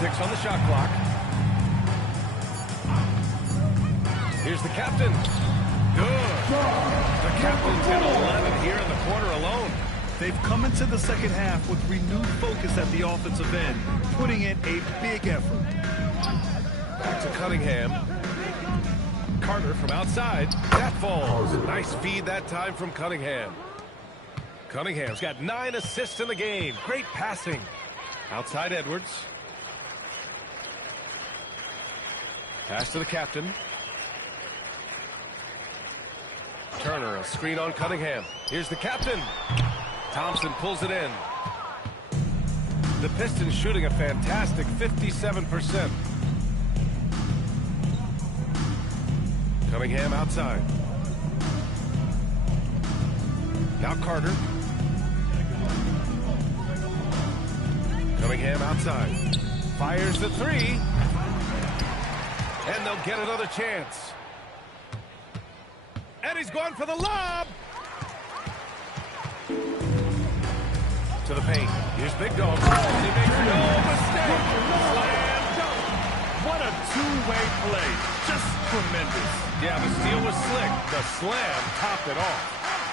6 on the shot clock. Here's the captain. Good. The captain's got 11 here in the quarter alone. They've come into the second half with renewed focus at the offensive end, putting in a big effort. Back to Cunningham. Carter from outside. That falls. Nice feed that time from Cunningham. Cunningham's got 9 assists in the game. Great passing. Outside Edwards. Pass to the captain. Turner, a screen on Cunningham. Here's the captain. Thompson pulls it in. The Pistons shooting a fantastic 57%. Cunningham outside. Now Carter. Cunningham outside. Fires the 3. And they'll get another chance. And he's going for the lob. To the paint. Here's Big Dog. And he makes no mistake. Slam dunk. What a two-way play. Just tremendous. Yeah, the steal was slick. The slam topped it off.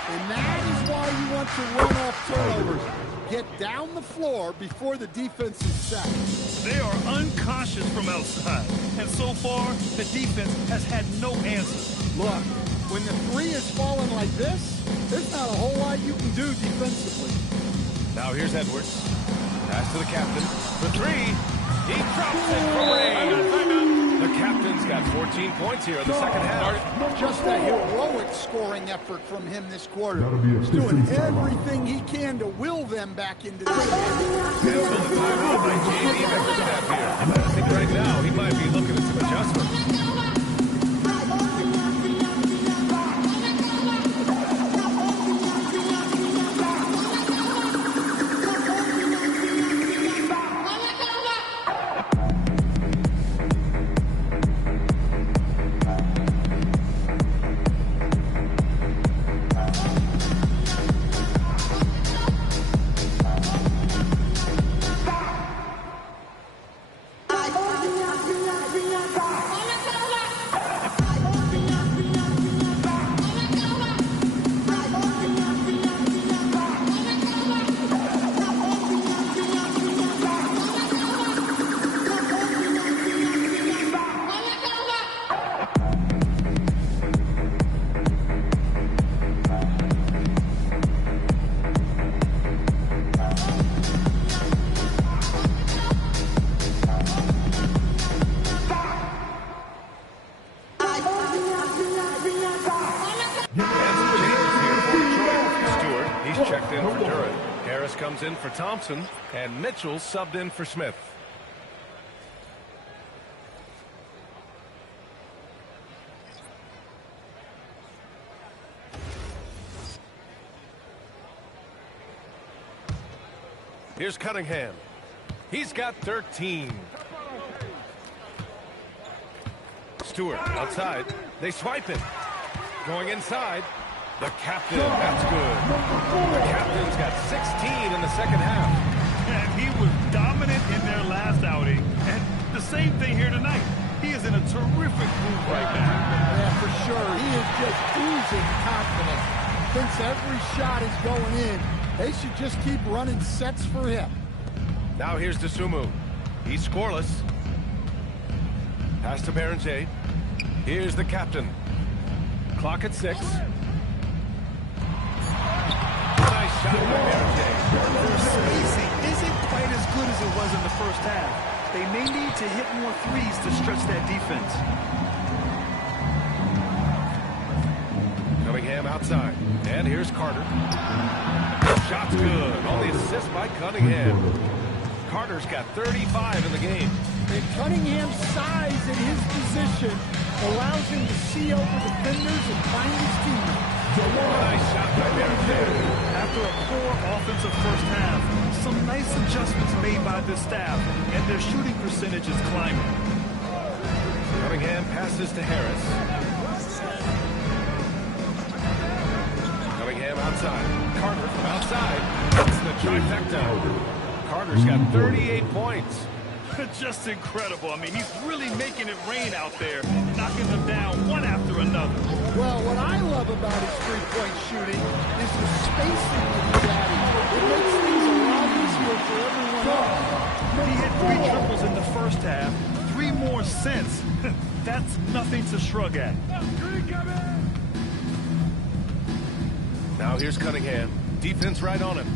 And that is why you want to run off turnovers. Get down the floor before the defense is set. They are uncautious from outside. And so far, the defense has had no answer. Look, when the three is falling like this, there's not a whole lot you can do defensively. Now here's Edwards. Pass to the captain. For three. He drops it for rain. The captain's got 14 points here in the second half. Just a heroic scoring effort from him this quarter. He's doing everything he can to will them back into the game. Until the timeout by Jamie Metcalf here. I think right now he might be looking at some adjustments. Checked in for Durant. Harris comes in for Thompson, and Mitchell subbed in for Smith. Here's Cunningham. He's got 13. Stewart outside. They swipe it. Going inside. The captain, that's good. The captain's got 16 in the second half. And he was dominant in their last outing. And the same thing here tonight. He is in a terrific groove right now. Yeah, for sure. He is just oozing confidence. Thinks every shot is going in. They should just keep running sets for him. Now here's DeSumo. He's scoreless. Pass to Berenger. Here's the captain. Clock at 6. Nice shot by Berenger. Their spacing isn't quite as good as it was in the first half. They may need to hit more threes to stretch that defense. Cunningham outside. And here's Carter. Shot's good. On the assist by Cunningham. Carter's got 35 in the game. And Cunningham's size and his position allows him to see over defenders and find his teammates. Nice shot by Berenger. After a poor offensive first half, some nice adjustments made by this staff, and their shooting percentage is climbing. Cunningham passes to Harris. Cunningham outside. Carter from outside. That's the trifecta. Carter's got 38 points. Just incredible. I mean, he's really making it rain out there, knocking them down one after another. Well, what I love about his three-point shooting is the spacing that he's adding. It makes things a lot easier for everyone else. He hit 3 triples in the first half, 3 more since. That's nothing to shrug at. Now here's Cunningham. Defense right on him.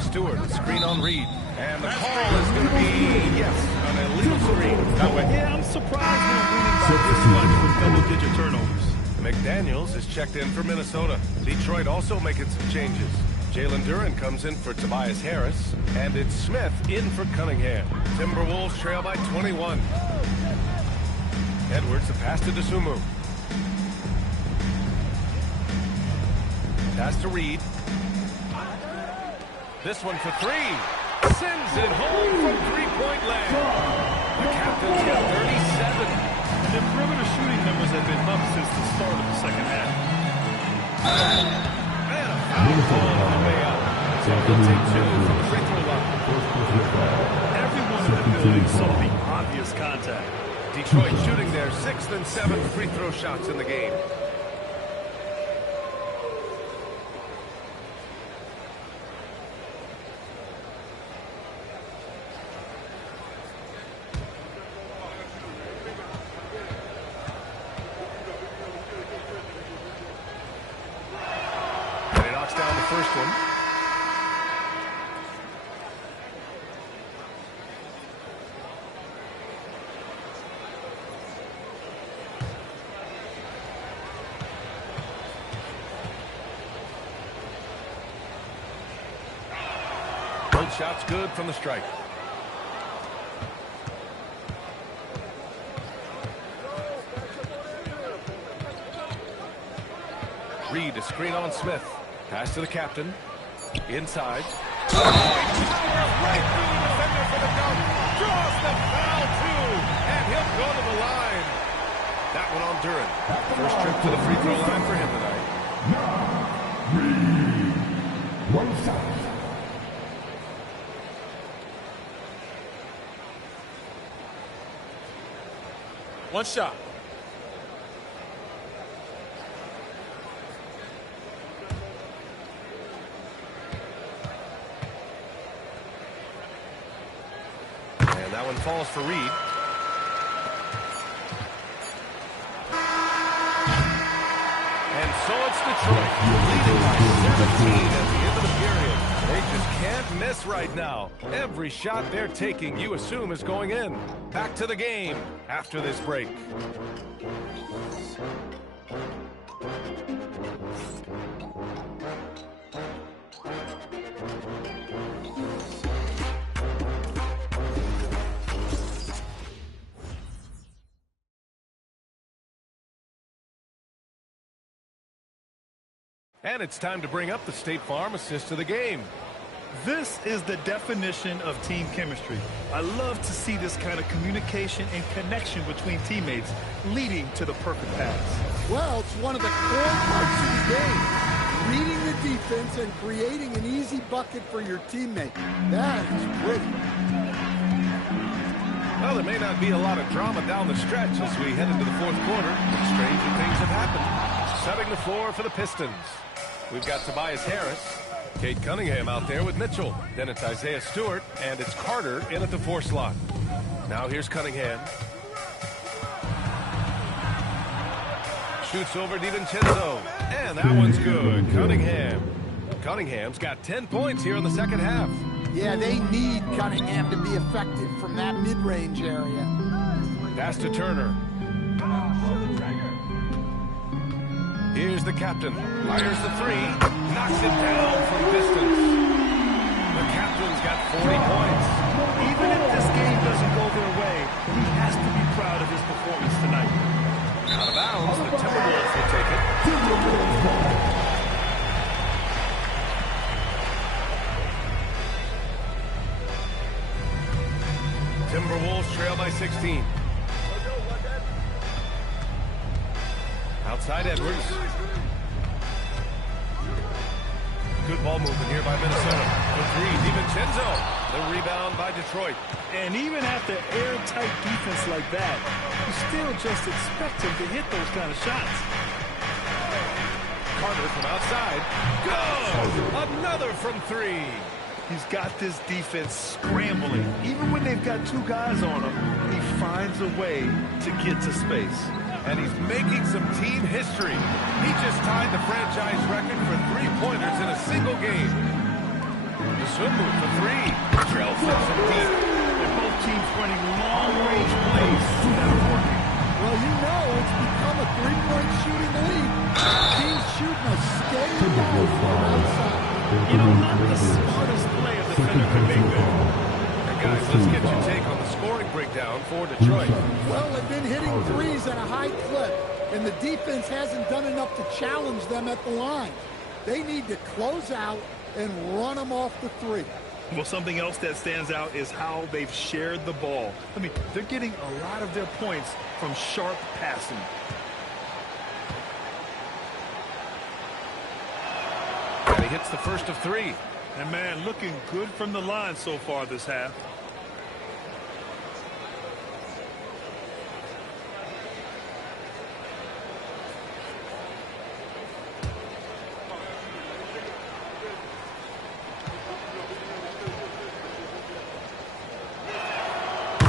Stewart, screen on Reed. And the call is going to be, yes, an illegal screen. That way. Yeah, I'm surprised they're winning by this much with double-digit turnovers. McDaniels is checked in for Minnesota. Detroit also making some changes. Jalen Duren comes in for Tobias Harris. And it's Smith in for Cunningham. Timberwolves trail by 21. Edwards, the pass to DeSumo. Pass to Reed. This one for 3. Sends it home from three-point land. The captain's got 37. Their perimeter shooting numbers have been up since the start of the second half. And a foul call on the way out. So they'll take 2 from the free throw line. Everyone in the building saw the obvious contact. Detroit shooting their 6th and 7th free throw shots in the game. first one. Both shots good from the strike. Reed, a screen on Smith. Pass to the captain. Inside. Oh, right through the defender for the dunk. Draws the foul, too. And he'll go to the line. That one on Duran. First trip to the free throw line for him tonight. One shot. One shot. And that one falls for Reed. And so it's Detroit, leading by 17 at the end of the period. They just can't miss right now. Every shot they're taking, you assume, is going in. Back to the game after this break. And it's time to bring up the State Farm assist of the game. This is the definition of team chemistry. I love to see this kind of communication and connection between teammates leading to the perfect pass. Well, it's one of the core parts of the game. Reading the defense and creating an easy bucket for your teammate. That is pretty. Well, there may not be a lot of drama down the stretch as we head into the fourth quarter, but stranger things have happened. Setting the floor for the Pistons. We've got Tobias Harris, Kate Cunningham out there with Mitchell. Then it's Isaiah Stewart, and it's Carter in at the 4 slot. Now here's Cunningham. Shoots over DiVincenzo, and that one's good. Cunningham's got 10 points here in the second half. Yeah, they need Cunningham to be effective from that mid-range area. Pass to Turner. Here's the captain. Fires the 3. Knocks it down from distance. The captain's got 40 points. Even if this game doesn't go their way, he has to be proud of his performance tonight. Out of bounds, the Timberwolves will take it. Timberwolves trail by 16. Outside Edwards. Good ball movement here by Minnesota. The 3, DiVincenzo. The rebound by Detroit. And even after airtight defense like that, you still just expect him to hit those kind of shots. Carter from outside. Good! Another from 3. He's got this defense scrambling. Even when they've got 2 guys on him, he finds a way to get to space. And he's making some team history. He just tied the franchise record for 3-pointers in a single game. The swim move for 3. Trails it from deep. And both teams running long-range plays that are working. Well, you know it's become a 3-point shooting league. Teams shooting a steady down from outside. You know, not the smartest play a defender can make there. Guys, let's get your take on the scoring breakdown for Detroit. Well, they've been hitting threes at a high clip, and the defense hasn't done enough to challenge them at the line. They need to close out and run them off the 3. Well, something else that stands out is how they've shared the ball. I mean, they're getting a lot of their points from sharp passing. And he hits the first of 3. And, man, looking good from the line so far this half.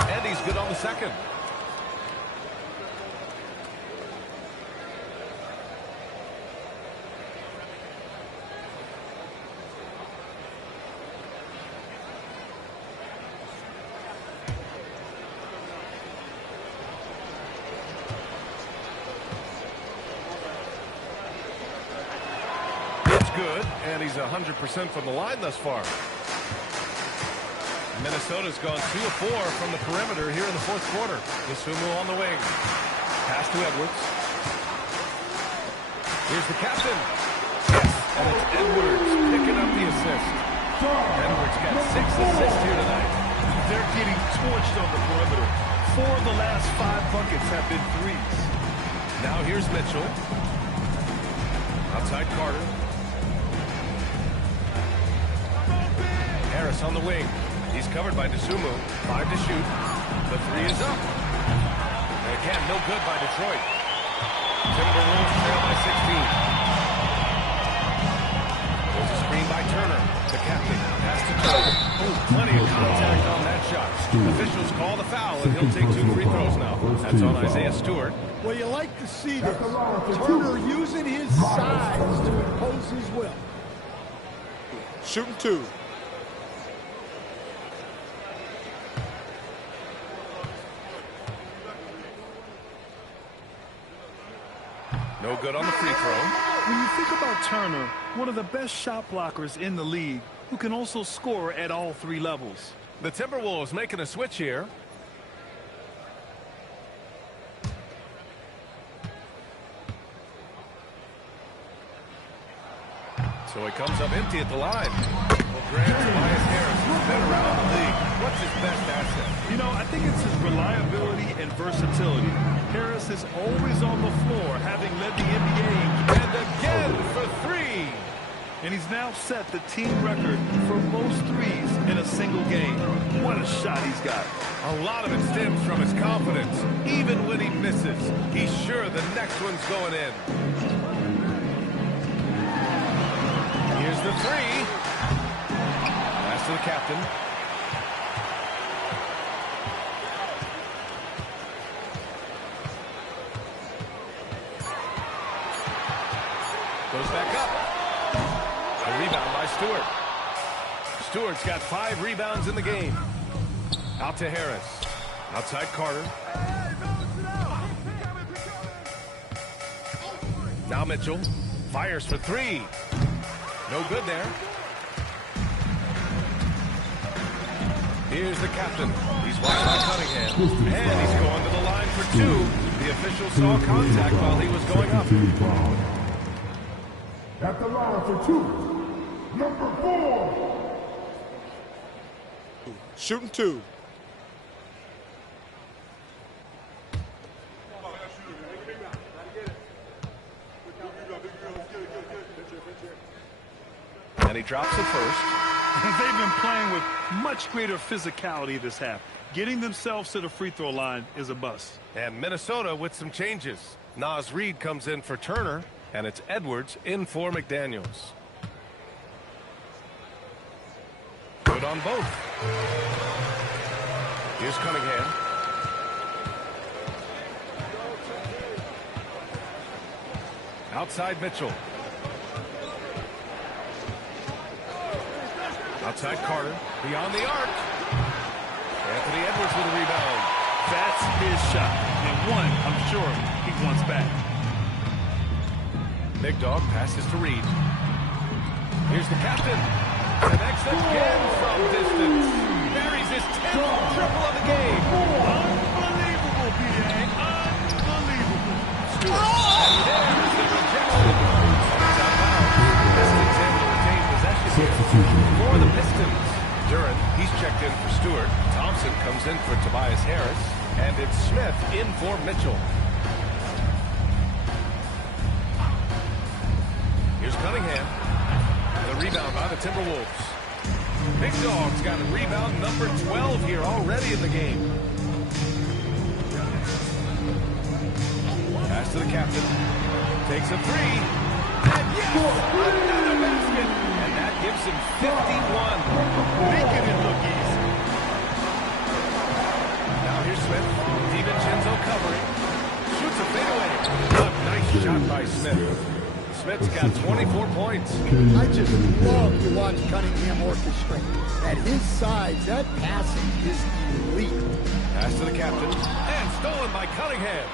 And he's good on the second. and he's 100% from the line thus far. Minnesota's gone 2 of 4 from the perimeter here in the fourth quarter. Isumu on the wing. Pass to Edwards. Here's the captain. Yes, and it's Edwards picking up the assist. Edwards got 6 assists here tonight. They're getting torched on the perimeter. 4 of the last 5 buckets have been threes. Now here's Mitchell. Outside Carter. Harris on the wing. He's covered by Isumu. 5 to shoot. The 3 is up. And again, no good by Detroit. Timberwolves trail by 16. There's a screen by Turner. The captain has to Turner. Oh, plenty of contact on that shot. Officials call the foul, and he'll take 2 free throws now. That's on Isaiah Stewart. Well, you like to see this. Turner using his size to impose his will. Shooting 2. No good on the free throw. When you think about Turner, one of the best shot blockers in the league, who can also score at all 3 levels. The Timberwolves making a switch here. So he comes up empty at the line. Well, Grant, Tobias Harris has been around the league. What's his best asset? You know, I think it's his reliability and versatility. Harris is always on the floor, having led the NBA. And again for 3. And he's now set the team record for most threes in a single game. What a shot he's got. A lot of it stems from his confidence. Even when he misses, he's sure the next one's going in. Here's the 3. Pass to the captain. Goes back up. A rebound by Stewart. Stewart's got 5 rebounds in the game. Out to Harris. Outside Carter. Now Mitchell. Fires for 3. No good there. Here's the captain. He's watched by Cunningham. And he's going to the line for 2. The official saw contact while he was going up. At the line for 2, number 4. Shooting 2. And he drops it first. They've been playing with much greater physicality this half. Getting themselves to the free throw line is a bust. And Minnesota with some changes. Naz Reid comes in for Turner, and it's Edwards in for McDaniels. Good on both. Here's Cunningham. Outside Mitchell. Outside Carter. Beyond the arc. Anthony Edwards with a rebound. That's his shot. And one, I'm sure, he wants back. Big Dog passes to Reed. Here's the captain. Connects again from distance. Buries his 10th triple of the game. Unbelievable, B.A. Unbelievable. Stewart. And there is the rejection. It's out of bounds. Pistons able to retain possession for the Pistons. Duran, he's checked in for Stewart. Thompson comes in for Tobias Harris. And it's Smith in for Mitchell. Here's Cunningham. The rebound by the Timberwolves. Big Dog's got a rebound number 12 here already in the game. Pass to the captain. Takes a 3. And yes! Another basket! And that gives him 51. Making it look easy. Now here's Smith. DiVincenzo covering. Shoots a fadeaway. A nice shot by Smith. Smith's got 24 points. I just love to watch Cunningham orchestrate. At his size, that passing is elite. Pass to the captain. And stolen by Cunningham.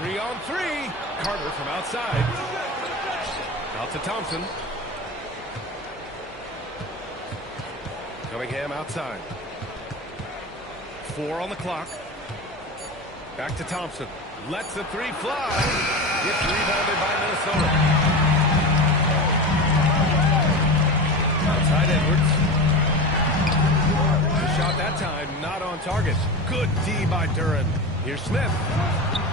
3-on-3. Carter from outside. Out to Thompson. Cunningham outside. 4 on the clock. Back to Thompson. Lets the 3 fly. Gets rebounded by Minnesota. Outside Edwards. The shot that time not on target. Good D by Duran. Here's Smith.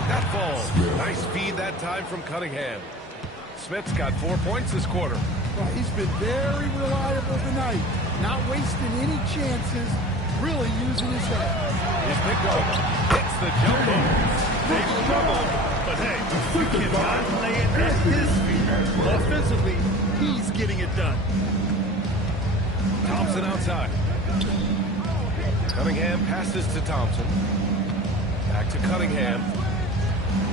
That falls. Nice feed that time from Cunningham. Smith's got 4 points this quarter. Well, he's been very reliable tonight. Not wasting any chances. Really using his head. Here's Pickle. Hits the jumper. They struggled, but hey, you cannot lay it at his feet. Offensively, he's getting it done. Thompson outside. Cunningham passes to Thompson. Back to Cunningham.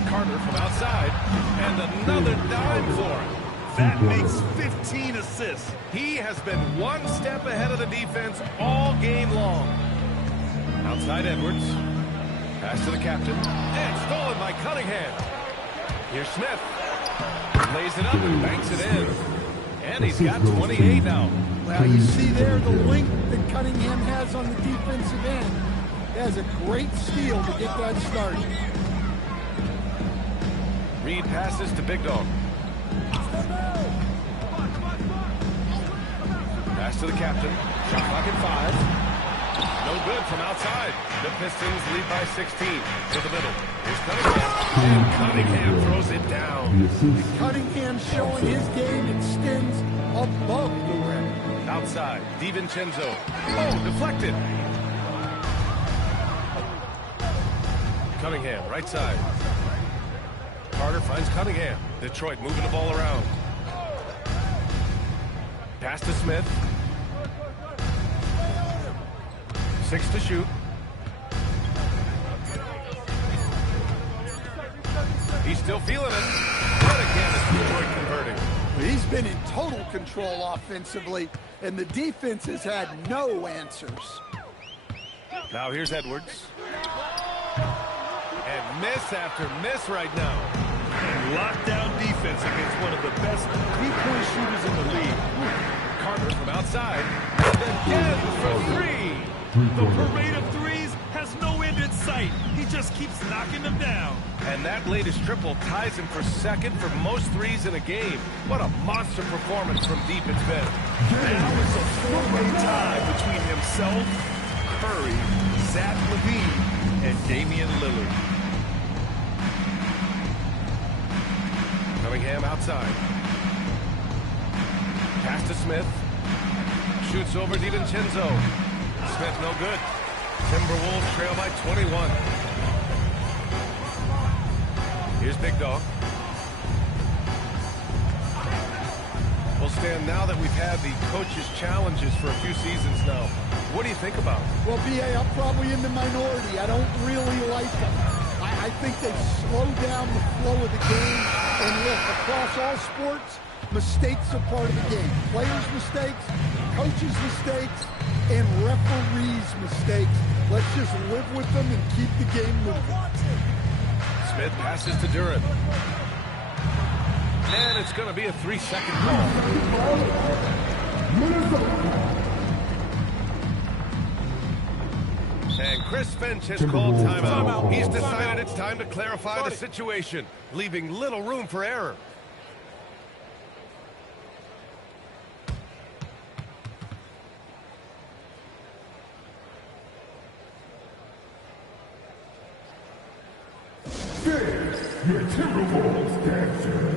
Carter from outside. And another dime for him. That makes 15 assists. He has been one step ahead of the defense all game long. Outside Edwards. Pass to the captain. And stolen by Cunningham. Here's Smith. Lays it up and banks it in. And he's got 28 now. Well, you see there the length that Cunningham has on the defensive end. He has a great steal to get that started. Reed passes to Big Dog. Pass to the captain. Shot clock at 5. No good from outside. The Pistons lead by 16. To the middle. Here's Cunningham. And Cunningham throws it down. Cunningham showing his game extends above the rim. Outside. DiVincenzo. Oh, deflected. Cunningham, right side. Carter finds Cunningham. Detroit moving the ball around. Pass to Smith. 6 to shoot. He's still feeling it. But again, it's Detroit converting. He's been in total control offensively, and the defense has had no answers. Now here's Edwards. And miss after miss right now. And lockdown defense against one of the best three-point shooters in the league. Carter from outside. And again for 3. The parade of threes has no end in sight. He just keeps knocking them down. And that latest triple ties him for second for most threes in a game. What a monster performance from deep it's been. Now it's a four-way tie between himself, Curry, Zach LaVine, and Damian Lillard. Cunningham outside. Pass to Smith. Shoots over DiVincenzo. Smith no good. Timberwolves trail by 21. Here's Big Dog. Well, Stan, now that we've had the coaches' challenges for a few seasons now, what do you think about it? Well, B.A., I'm probably in the minority. I don't really like them. I think they slow down the flow of the game. And look, across all sports, mistakes are part of the game. Players' mistakes, coaches' mistakes, and referees' mistakes. Let's just live with them and keep the game moving. Smith passes to Duran. And it's going to be a 3-second call. And Chris Finch has called timeout. He's decided it's time to clarify the situation, leaving little room for error. Your Timberwolves dancers.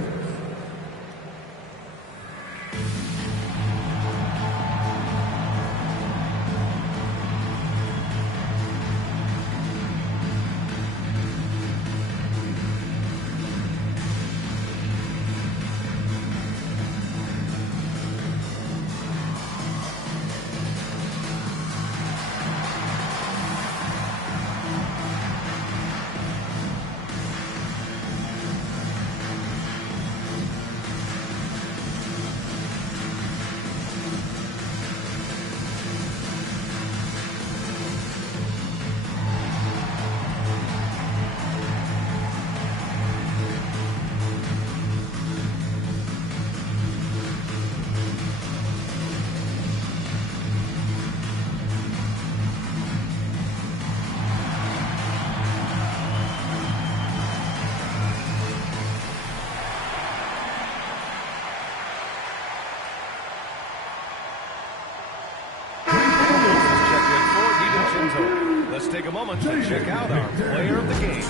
take a moment to check out our player of the game.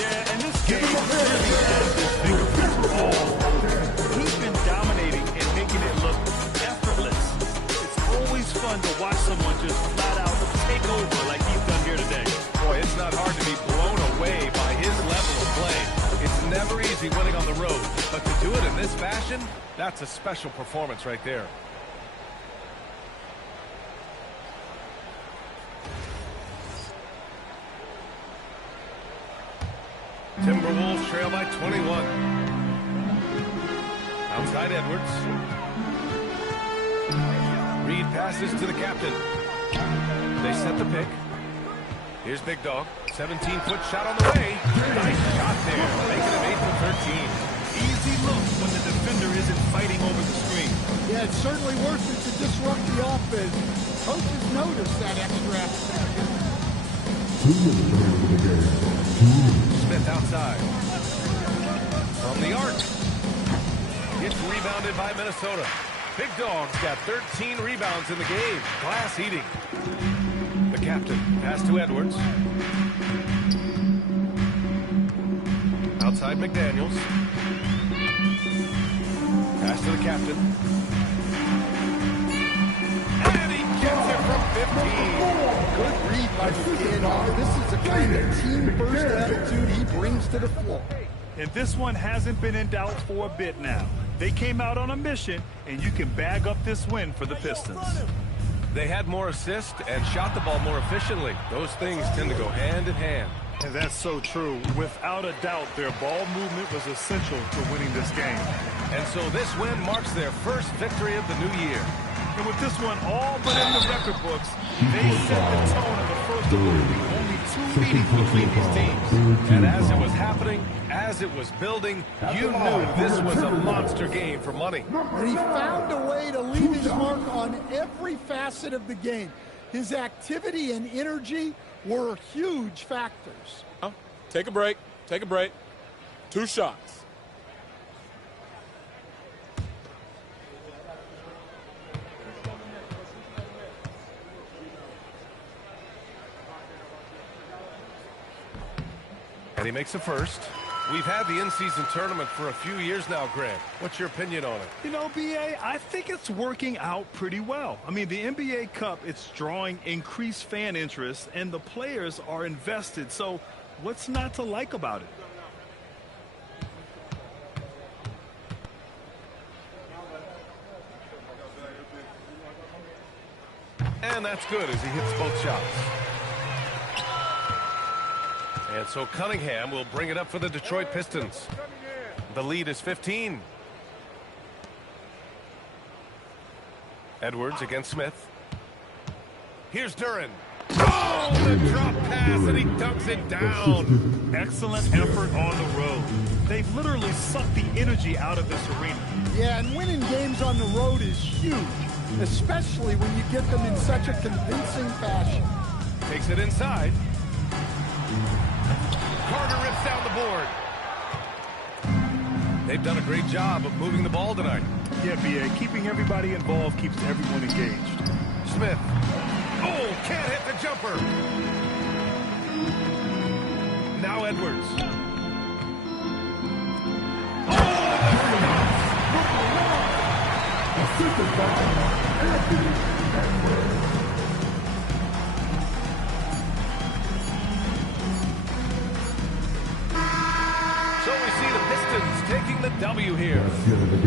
Yeah, and this game really has this fingerprints all over it. He's been dominating and making it look effortless. It's always fun to watch someone just flat out take over like he's done here today. Boy, it's not hard to be blown away by his level of play. It's never easy winning on the road, but to do it in this fashion, that's a special performance right there. Timberwolves trail by 21. Outside Edwards. Reed passes to the captain. They set the pick. Here's Big Dog. 17-foot shot on the way. Nice shot there, making it 8 for 13. Easy look when the defender isn't fighting over the screen. Yeah, it's certainly worth it to disrupt the offense. Coaches notice that extra effort. Smith outside. From the arc. Gets rebounded by Minnesota. Big Dog's got 13 rebounds in the game. Glass eating. The captain. Pass to Edwards. Outside McDaniels. Pass to the captain. And he gets it from 15. Good read by McDaniels. This is the kind of team-first attitude he brings to the floor. And this one hasn't been in doubt for a bit now. They came out on a mission, and you can bag up this win for the Pistons. They had more assists and shot the ball more efficiently. Those things tend to go hand in hand. And that's so true. Without a doubt, their ball movement was essential to winning this game. And so this win marks their first victory of the new year. And with this one all but in the record books, they set the tone of the first of only 2 meetings between these teams. And as it was happening, as it was building, you knew this was a monster game for money. And he found a way to leave his mark on every facet of the game. His activity and energy were huge factors. Take a break. Take a break. 2 shots. And he makes a first. We've had the in-season tournament for a few years now, Greg. What's your opinion on it? You know, B.A., I think it's working out pretty well. I mean, the NBA Cup, it's drawing increased fan interest, and the players are invested. So what's not to like about it? And that's good as he hits both shots. And so Cunningham will bring it up for the Detroit Pistons. The lead is 15. Edwards against Smith. Here's Duran. Oh, the drop pass, and he dunks it down. Excellent effort on the road. They've literally sucked the energy out of this arena. Yeah, and winning games on the road is huge, especially when you get them in such a convincing fashion. Takes it inside. Carter rips down the board. They've done a great job of moving the ball tonight. Yeah, B.A., keeping everybody involved keeps everyone engaged. Smith. Oh, can't hit the jumper. Now Edwards. So we see the Pistons taking the W here.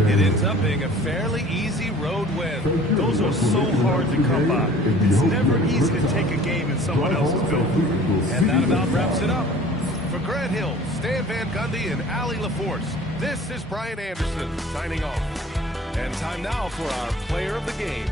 It ends up being a fairly easy road win. Those are so hard to come by. It's never easy to take a game in someone else's building. And that about wraps it up. For Grant Hill, Stan Van Gundy, and Allie LaForce, this is Brian Anderson signing off. And time now for our player of the game.